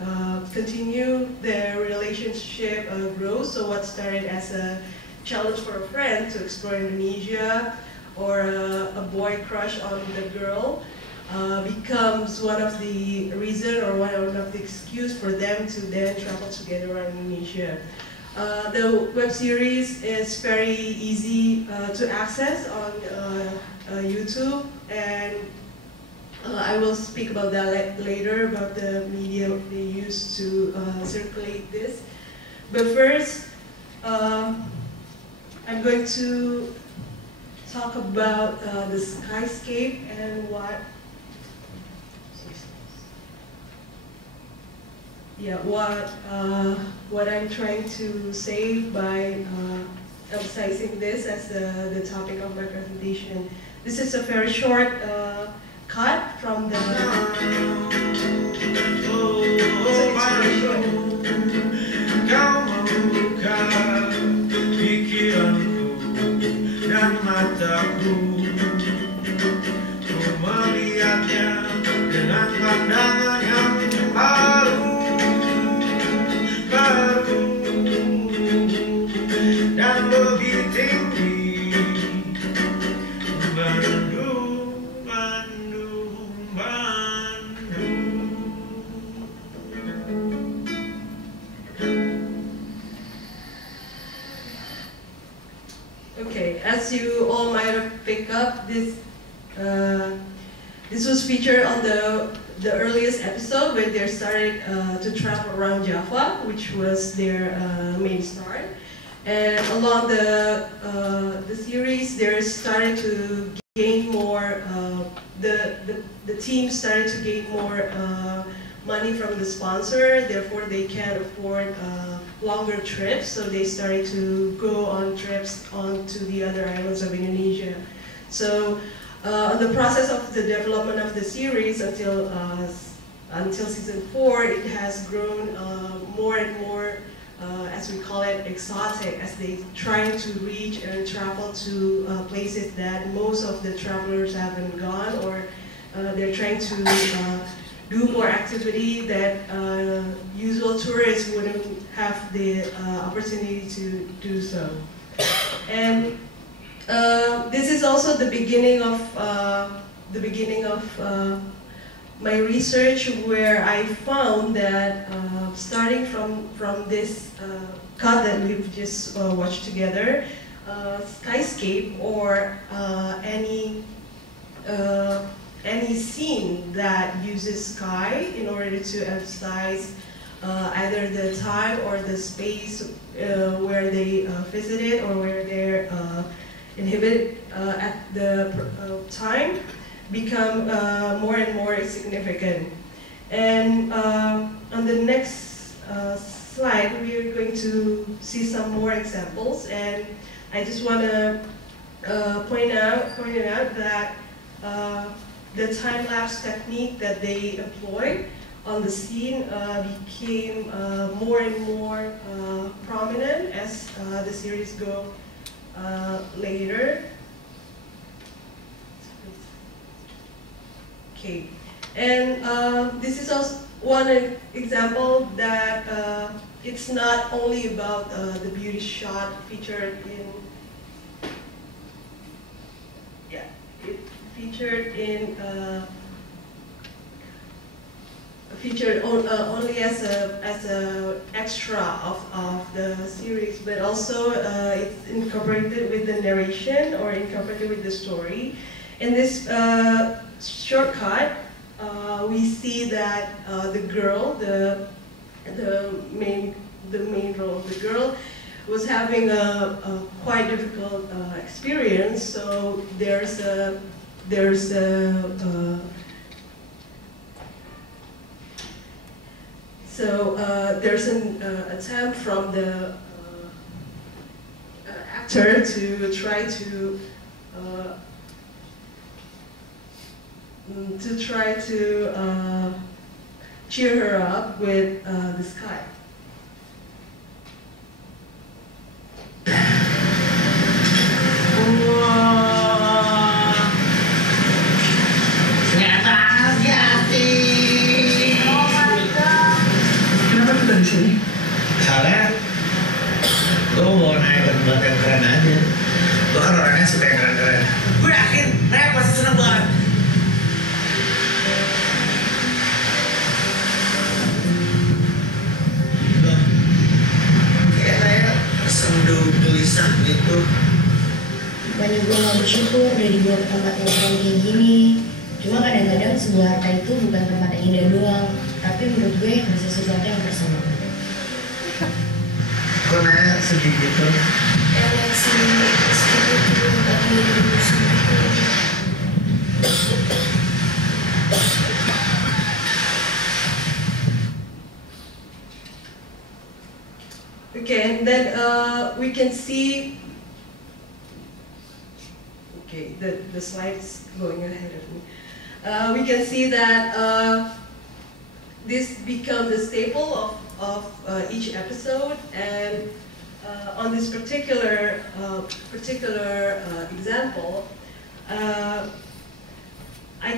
continue, their relationship grows. So what started as a challenge for a friend to explore Indonesia, or a boy crush on the girl, becomes one of the reason or one of the excuse for them to then travel together around Indonesia. The web series is very easy to access on YouTube, and I will speak about that later, about the media they use to circulate this. But first, I'm going to talk about the skyscape and what I'm trying to say by emphasizing this as the topic of my presentation. This is a very short cut from the dan mataku, ku melihatnya dengan pandangan yang baru, dan lebih tinggi. Bandung, Bandung, Bandung. Okay, as you all might have picked up, this was featured on the earliest episode when they started to travel around Java, which was their main start. And along the series, they started to gain more. The team started to gain more money from the sponsor. Therefore, they can't afford longer trips, so they started to go on trips onto the other islands of Indonesia. So, the process of the development of the series until until season 4, it has grown more and more, as we call it, exotic, as they try to reach and travel to places that most of the travelers haven't gone, or they're trying to do more activity that usual tourists wouldn't have the opportunity to do so. And this is also the beginning of my research, where I found that starting from this cut that we've just watched together, skyscape or any scene that uses sky in order to emphasize either the time or the space where they visited or where they're inhibited at the time, become more and more significant. And on the next slide, we are going to see some more examples. And I just want to point out that the time-lapse technique that they employ on the scene became more and more prominent as the series go later. Okay, and this is also one example that it's not only about the beauty shot featured in, featured only as a extra of the series, but also it's incorporated with the narration or incorporated with the story. In this shortcut, we see that the girl, the main role of the girl, was having a quite difficult experience. So there's an attempt from the actor to try to cheer her up with the sky. Kenapa kita di sini? Soalnya gue mau naik buat yang keren aja. Gue kan orangnya suka yang keren-keren. Gue yakin Raya pasti seneng banget. Kayak Raya sendu gelisah gitu. Bukannya gue gak bersyukur udah dibawa ke tempat yang keren kayak gini. Cuma kadang-kadang sebuah harta itu bukan tempat yang indah doang, tapi menurut gue bisa sesuatu yang personal. Kok Naya sedih gitu? Lihat sih, sedih itu gak dulu sama Okay, and then we can see. Okay, the slide's going ahead of me. We can see that this becomes a staple of each episode, and on this particular example, I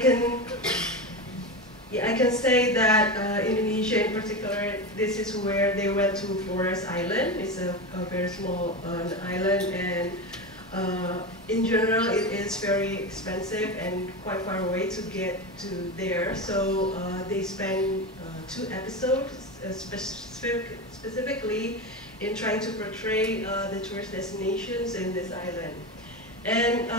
can say that Indonesia in particular, this is where they went to Flores Island. It's a very small island, and in general, it is very expensive and quite far away to get to there. So they spend 2 episodes specifically in trying to portray the tourist destinations in this island. And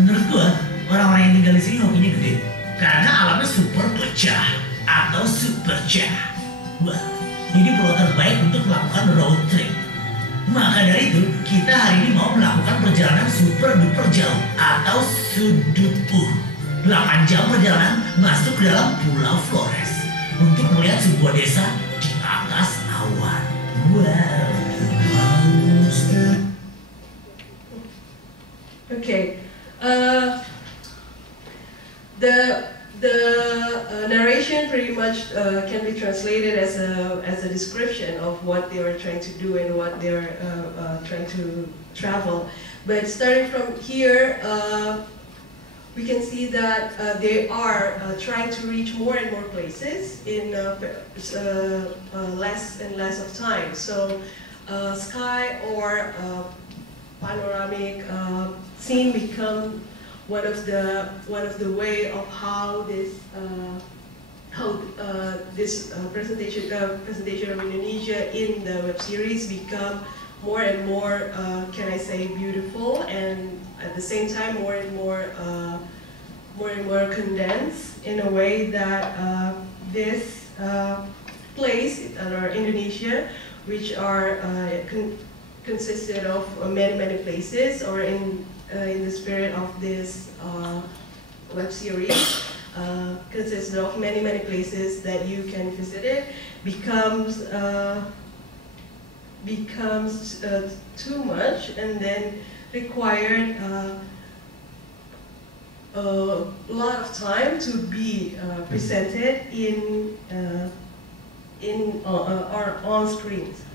menurut gua, orang-orang yang tinggal di sini hobinya gede karena alamnya super pecah atau super jah. Wah, ini pulau terbaik untuk melakukan road trip. Maka dari itu, kita hari ini mau melakukan perjalanan super duper jauh atau sudut 8 jam perjalanan masuk ke dalam Pulau Flores. untuk melihat sebuah desa di atas awan. Wow. Okay. The narration pretty much can be translated as a description of what they were trying to do and what they're trying to travel. But starting from here, we can see that they are trying to reach more and more places in less and less of time. So sky or panoramic scene become one of the way of how this presentation of Indonesia in the web series become more and more, can I say, beautiful, and at the same time more and more condensed in a way that this place, or Indonesia, which are consisted of many places, or in the spirit of this web series, consists of many places that you can visit it, becomes too much, and then required a lot of time to be presented or on screens.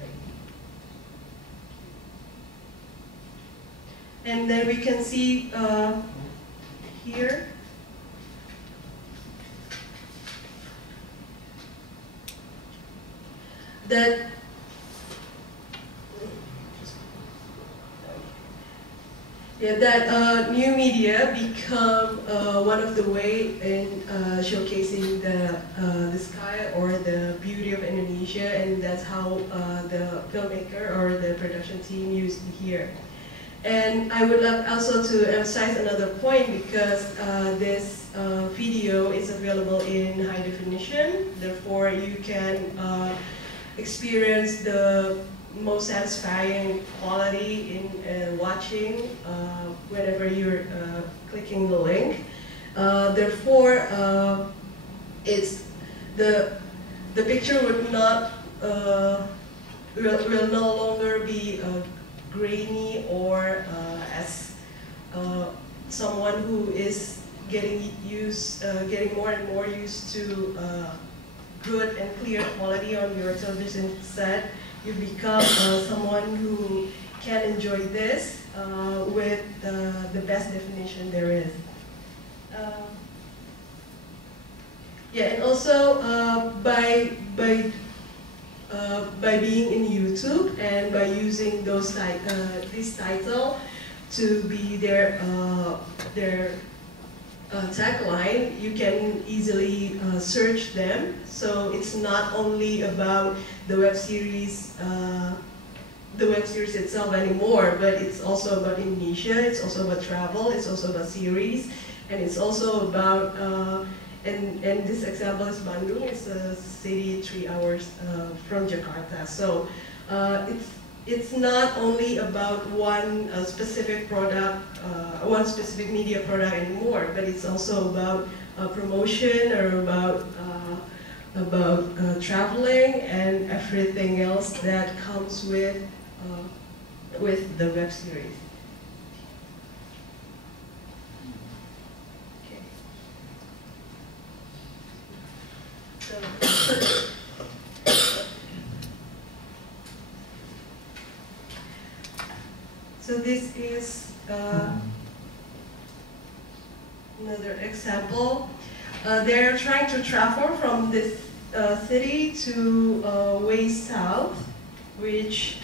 And then we can see here that new media become one of the way in showcasing the sky or the beauty of Indonesia, and that's how the filmmaker or the production team used here. And I would love also to emphasize another point, because this video is available in high definition, therefore you can experience the most satisfying quality in watching whenever you're clicking the link. Therefore, it's the picture would not will no longer be grainy or as someone who is getting more and more used to good and clear quality on your television set. You become someone who can enjoy this with the best definition there is. And also by being in YouTube and by using those this title to be their tagline, you can easily search them. So it's not only about the web series itself anymore, but it's also about Indonesia, it's also about travel, it's also about series, and it's also about, and this example is Bandung, it's a city 3 hours from Jakarta. So it's not only about one specific product, one specific media product anymore, but it's also about promotion, or about traveling and everything else that comes with the web series. Okay. So this is another example. They're trying to travel from this city to way south, which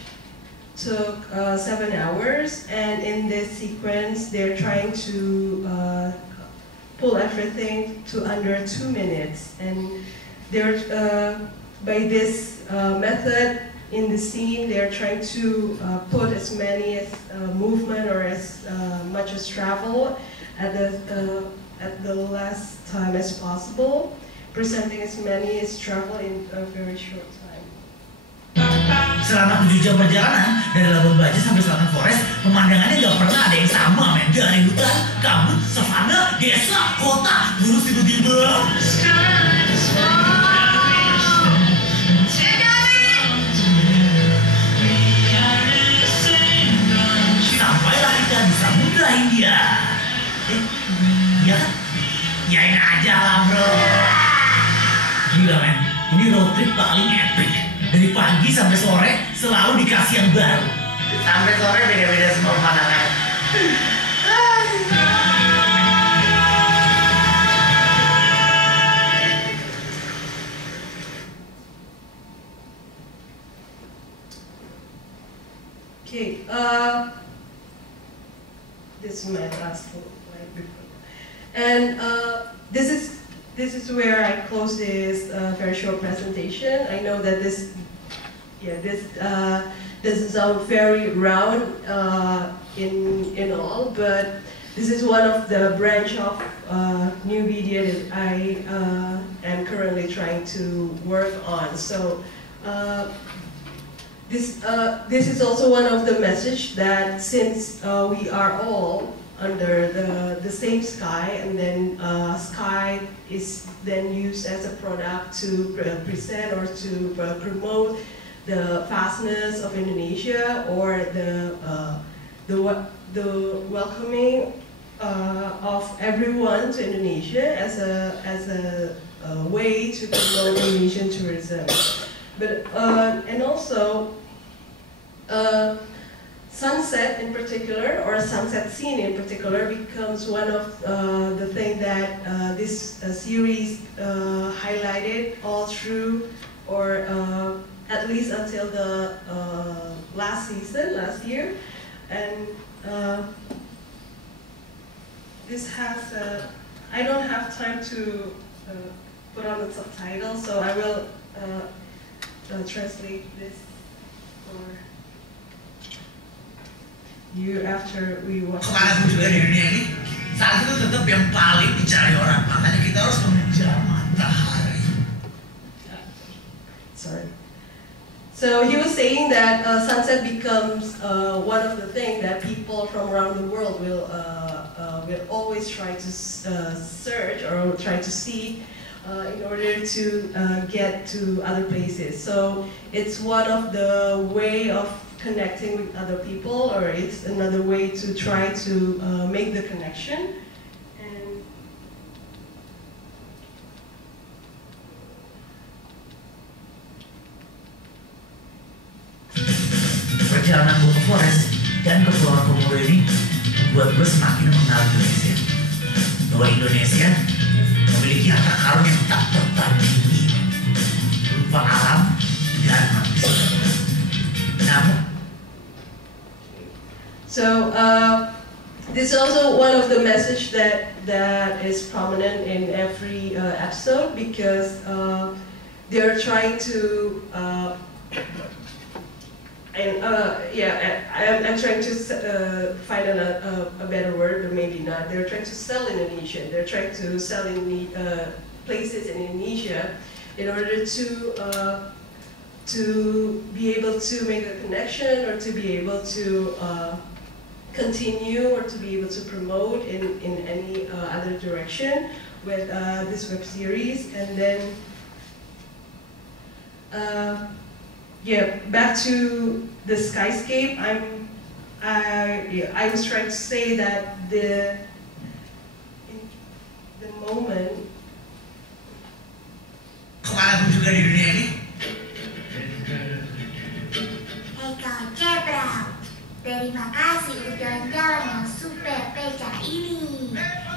took 7 hours, and in this sequence they're trying to pull everything to under 2 minutes, and they're by this method in the scene they're trying to put as many as movement or as much as travel at the last time as possible, presenting as many as travel in a very short time. Selama 7 jam perjalanan dari Labuan Bajo sampai Selatan Forest, pemandangannya gak pernah ada yang sama, men. Dari hutan, kabut, savana, desa, kota, terus tiba-tiba Ini road trip paling epic. Dari pagi sampai sore selalu dikasih yang baru. Sampai sore beda-beda semua pemandangan. Okay, this is my last slide before. And this is where I close this very short presentation. I know that this doesn't sound very round in all, but this is one of the branch of new media that I am currently trying to work on. So. This is also one of the message that since we are all under the same sky, and then sky is then used as a product to present or to promote the vastness of Indonesia, or the welcoming of everyone to Indonesia as a way to promote Indonesian tourism. But and also. Sunset in particular, or a sunset scene in particular, becomes one of the things that this series highlighted all through, or at least until the last year. And this has, I don't have time to put on the subtitle, so I will translate this for you after we watch. Kemana juga di dunia ini, saat itu tetap yang paling dicari orang, makanya kita harus mengejar matahari. Sorry. So he was saying that sunset becomes one of the things that people from around the world will always try to search or try to see in order to get to other places. So it's one of the way of connecting with other people, or it's another way to try to make the connection. And perjalanan gue ke Flores dan ke Pulau Komodo ini membuat gue semakin mengenal Indonesia. Bahwa Indonesia memiliki harta karun yang tak tertandingi berupa alam dan manusia. Namun, so this is also one of the message that is prominent in every episode, because they're trying to I'm trying to find a better word, or maybe not. They're trying to sell Indonesia. They're trying to sell in places in Indonesia in order to be able to make a connection, or to be able to continue, or to be able to promote in any other direction with this web series. And then back to the skyscape. I was trying to say that the moment. Kemana pun juga di dunia ini. Hey kau Cebra, terima kasih untuk jalan-jalan yang super pecah ini.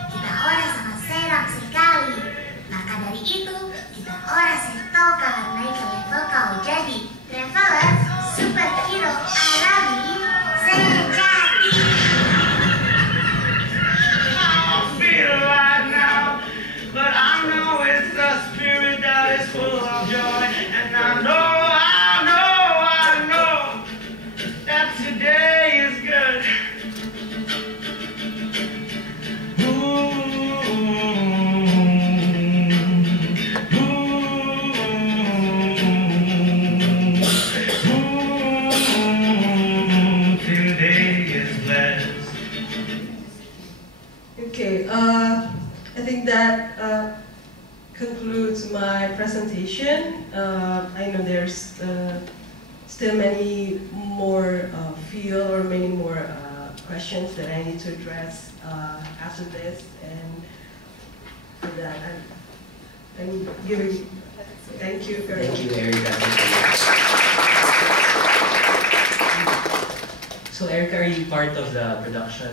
Kita orang sangat seram sekali. Maka dari itu, kita orang setoka naik ke level kau jadi traveler superhero alami sejati. I feel right now, but I know it's the spirit that is full of joy, and I know that today is good. Okay, I think that concludes my presentation. I know there's still many more field, or many more questions that I need to address after this, and for that and giving. Thank you very much. Thank you, Erika. So, Erika, are you part of the production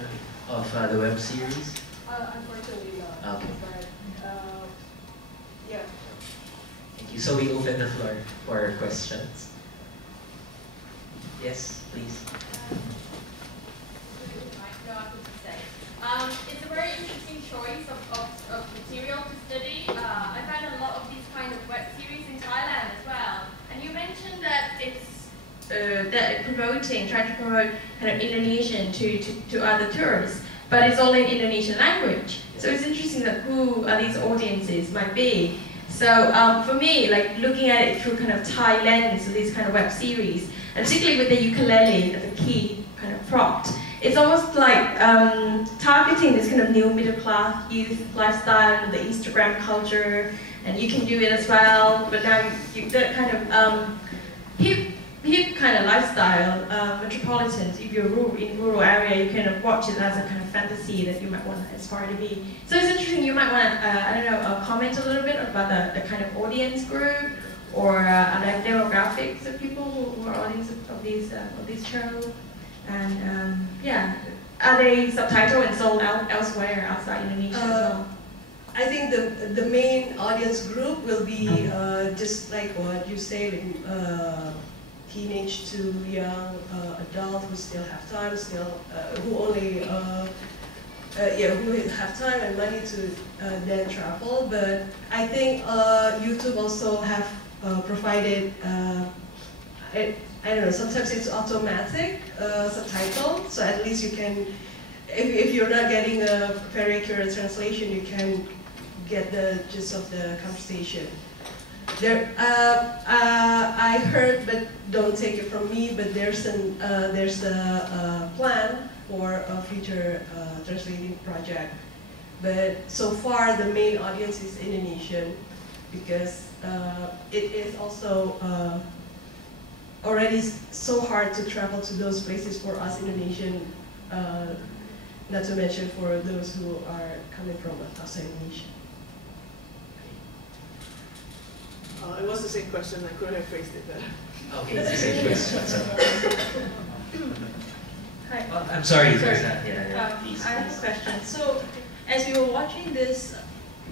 of the web series? Unfortunately not. Okay. But, yeah. Thank you. So we open the floor for questions. Yes, please. It's a very interesting choice of material to study. I find a lot of these kind of web series in Thailand as well. And you mentioned that it's trying to promote kind of Indonesian to other tourists, but it's all in Indonesian language. So it's interesting that who these audiences might be. So for me, like looking at it through kind of Thai lens, so these kind of web series, and particularly with the ukulele as a key kind of prompt, it's almost like targeting this kind of new middle class youth lifestyle, the Instagram culture, and you can do it as well. But now that kind of hip kind of lifestyle, metropolitans. If you're in rural area, you kind of watch it as a kind of fantasy that you might want to aspire to be. So it's interesting. You might want to, I don't know, comment a little bit about the kind of audience group or other demographics of people who are audience of these shows. And yeah, are they subtitled and sold out elsewhere outside Indonesia as well? I think the main audience group will be just like what you said, teenage to young adult who still have time, who only who have time and money to then travel. But I think YouTube also have provided. I don't know, sometimes it's automatic subtitle, so at least you can, if you're not getting a very accurate translation, you can get the gist of the conversation. There, I heard, but don't take it from me, but there's a plan for a future translating project. But so far, the main audience is Indonesian, because it is also already so hard to travel to those places for us Indonesian, not to mention for those who are coming from outside Indonesia. It was the same question, I couldn't have phrased it better. Okay, it's the same question. Hi. I'm sorry. Sorry. Please. I have a question. So, as we were watching this,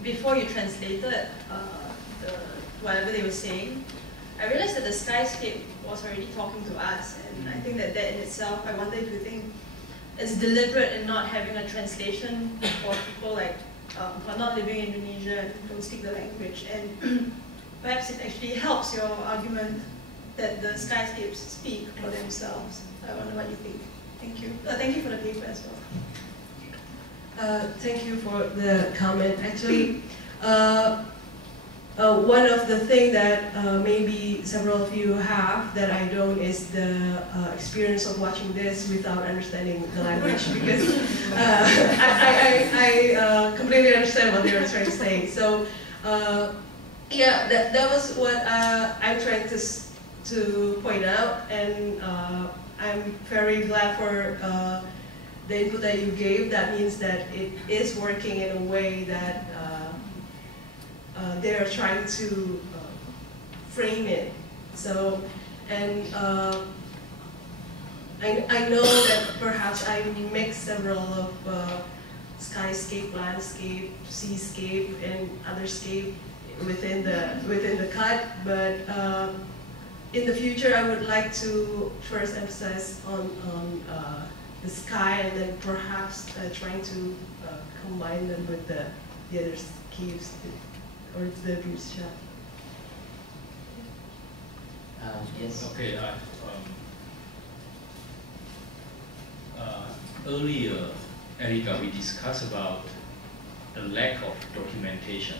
before you translated whatever they were saying, I realized that the skyscape was already talking to us, and I think that in itself, I wonder if you think it's deliberate in not having a translation for people like who are not living in Indonesia and don't speak the language, and perhaps it actually helps your argument that the skyscapes speak for themselves. I wonder what you think. Thank you. Thank you for the paper as well. Thank you for the comment. Actually, one of the things that maybe several of you have that I don't is the experience of watching this without understanding the language, because I completely understand what they were trying to say. So yeah, that was what I'm trying to point out, and I'm very glad for the input that you gave. That means that it is working in a way that they're trying to frame it. So, and I know that perhaps I mix several of skyscape, landscape, seascape, and other scape within the cut, but in the future I would like to first emphasize on the sky, and then perhaps trying to combine them with the other scapes or the view shot. Yes. Okay. Earlier, Erika, we discussed about the lack of documentation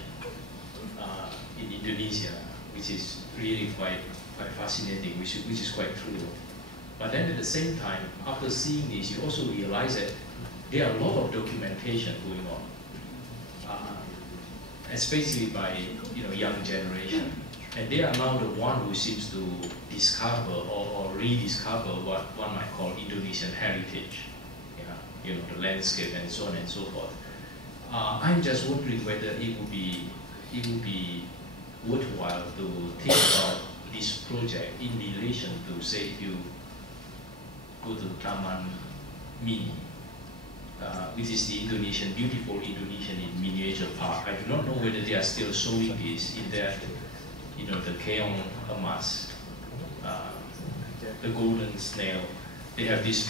in Indonesia, which is really quite fascinating, which is quite true. But then at the same time, after seeing this, you also realize that there are a lot of documentation going on, especially by young generation, and they are now the one who seems to discover or rediscover what one might call Indonesian heritage, the landscape and so on and so forth. I'm just wondering whether it would be it would be worthwhile to think about this project in relation to, say, if you go to Taman Mini, which is the beautiful Indonesian in miniature park. I do not know whether they are still showing this in that, the Keong Emas, the golden snail. They have this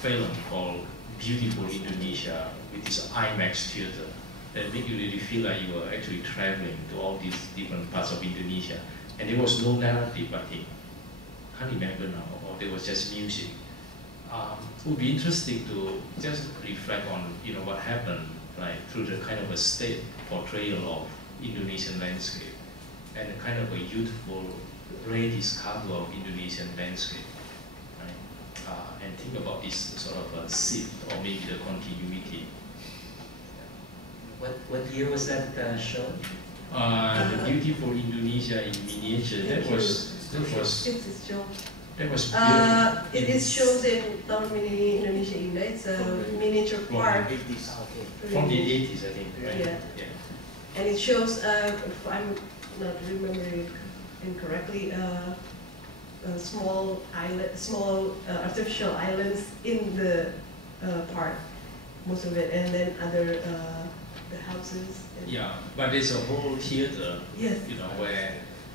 film called Beautiful Indonesia with this IMAX theater that make you really feel like you are actually traveling to all these different parts of Indonesia. And there was no narrative, I think. I can't remember now, or there was just music. It would be interesting to just reflect on, what happened, right, through the kind of a state portrayal of Indonesian landscape and a kind of a youthful rediscovery of Indonesian landscape, right? And think about this sort of a shift or maybe the continuity. What year was that show? The Beautiful Indonesia in miniature. That was. It's show. That was. It is shows in Taman Mini Indonesia Indah. It's a miniature park. From the 80s, I think. Right? Yeah. And it shows, if I'm not remembering incorrectly, small artificial islands in the park, most of it, and then other the houses. Yeah, but there's a whole theater, yes, where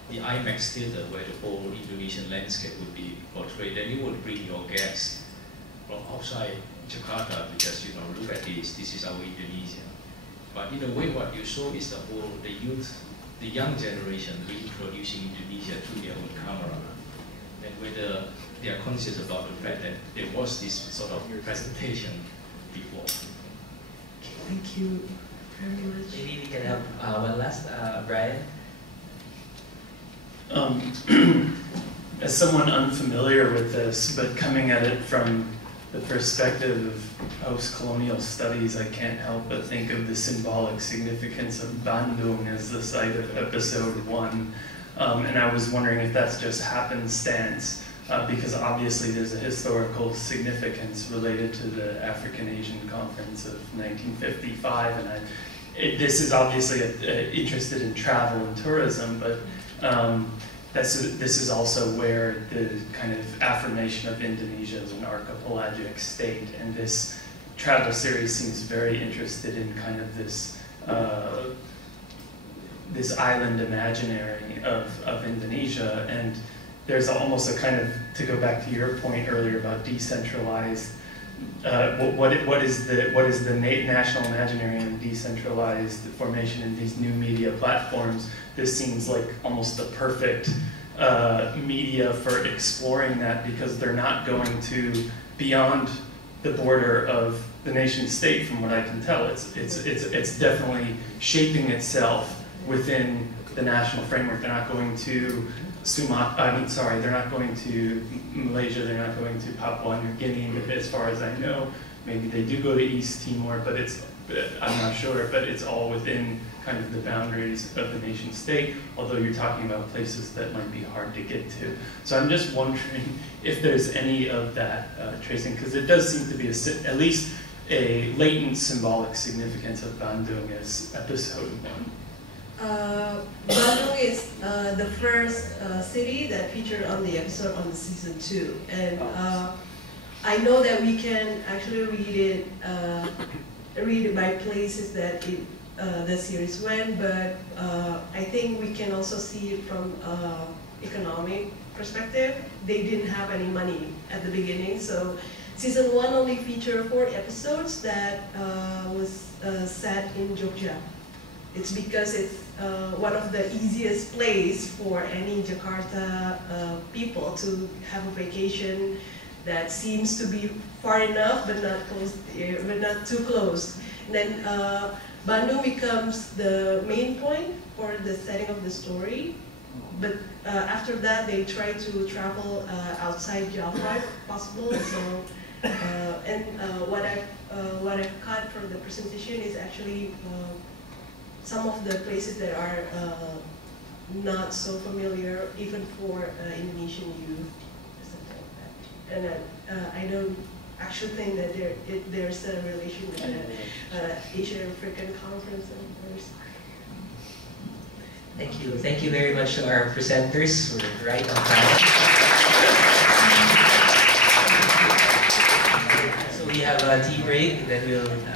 the IMAX theater, where the whole Indonesian landscape would be portrayed. Then you would bring your guests from outside Jakarta to just, look at this is our Indonesia. But in a way, what you saw is the youth, the young generation reproducing Indonesia through their own camera. And whether they are conscious about the fact that there was this sort of presentation before. Thank you very much. Maybe we can have one last, Brian. As someone unfamiliar with this, but coming at it from the perspective of post-colonial studies, I can't help but think of the symbolic significance of Bandung as the site of episode 1. And I was wondering if that's just happenstance, because obviously there's a historical significance related to the African-Asian Conference of 1955, and this is obviously interested in travel and tourism, but this is also where the kind of affirmation of Indonesia as an archipelagic state, and this travel series seems very interested in kind of this this island imaginary of Indonesia, and there's almost a kind of, to go back to your point earlier about decentralized, what is the national imaginary and decentralized formation in these new media platforms? This seems like almost the perfect media for exploring that, because they're not going to beyond the border of the nation state, from what I can tell. It's definitely shaping itself within the national framework. They're not going to they're not going to Malaysia, they're not going to Papua New Guinea, as far as I know. Maybe they do go to East Timor, but I'm not sure, but it's all within kind of the boundaries of the nation state, although you're talking about places that might be hard to get to. So I'm just wondering if there's any of that tracing, because it does seem to be at least a latent symbolic significance of Bandung as episode 1. Bandung is the first city that featured on the episode on the season 2, and I know that we can actually read it by places that the series went, but I think we can also see it from economic perspective. They didn't have any money at the beginning, so season 1 only featured 4 episodes that was set in Jogja. It's because it's one of the easiest place for any Jakarta people to have a vacation that seems to be far enough but not close, but not too close. And then Bandung becomes the main point for the setting of the story. But after that, they try to travel outside Java if possible. So, what I've cut from the presentation is actually some of the places that are not so familiar, even for Indonesian youth, something like that. And I don't actually think that there's a relation with the Asian African Conference. Thank you. Thank you very much to our presenters. We're right on time. So we have a tea break, and then we'll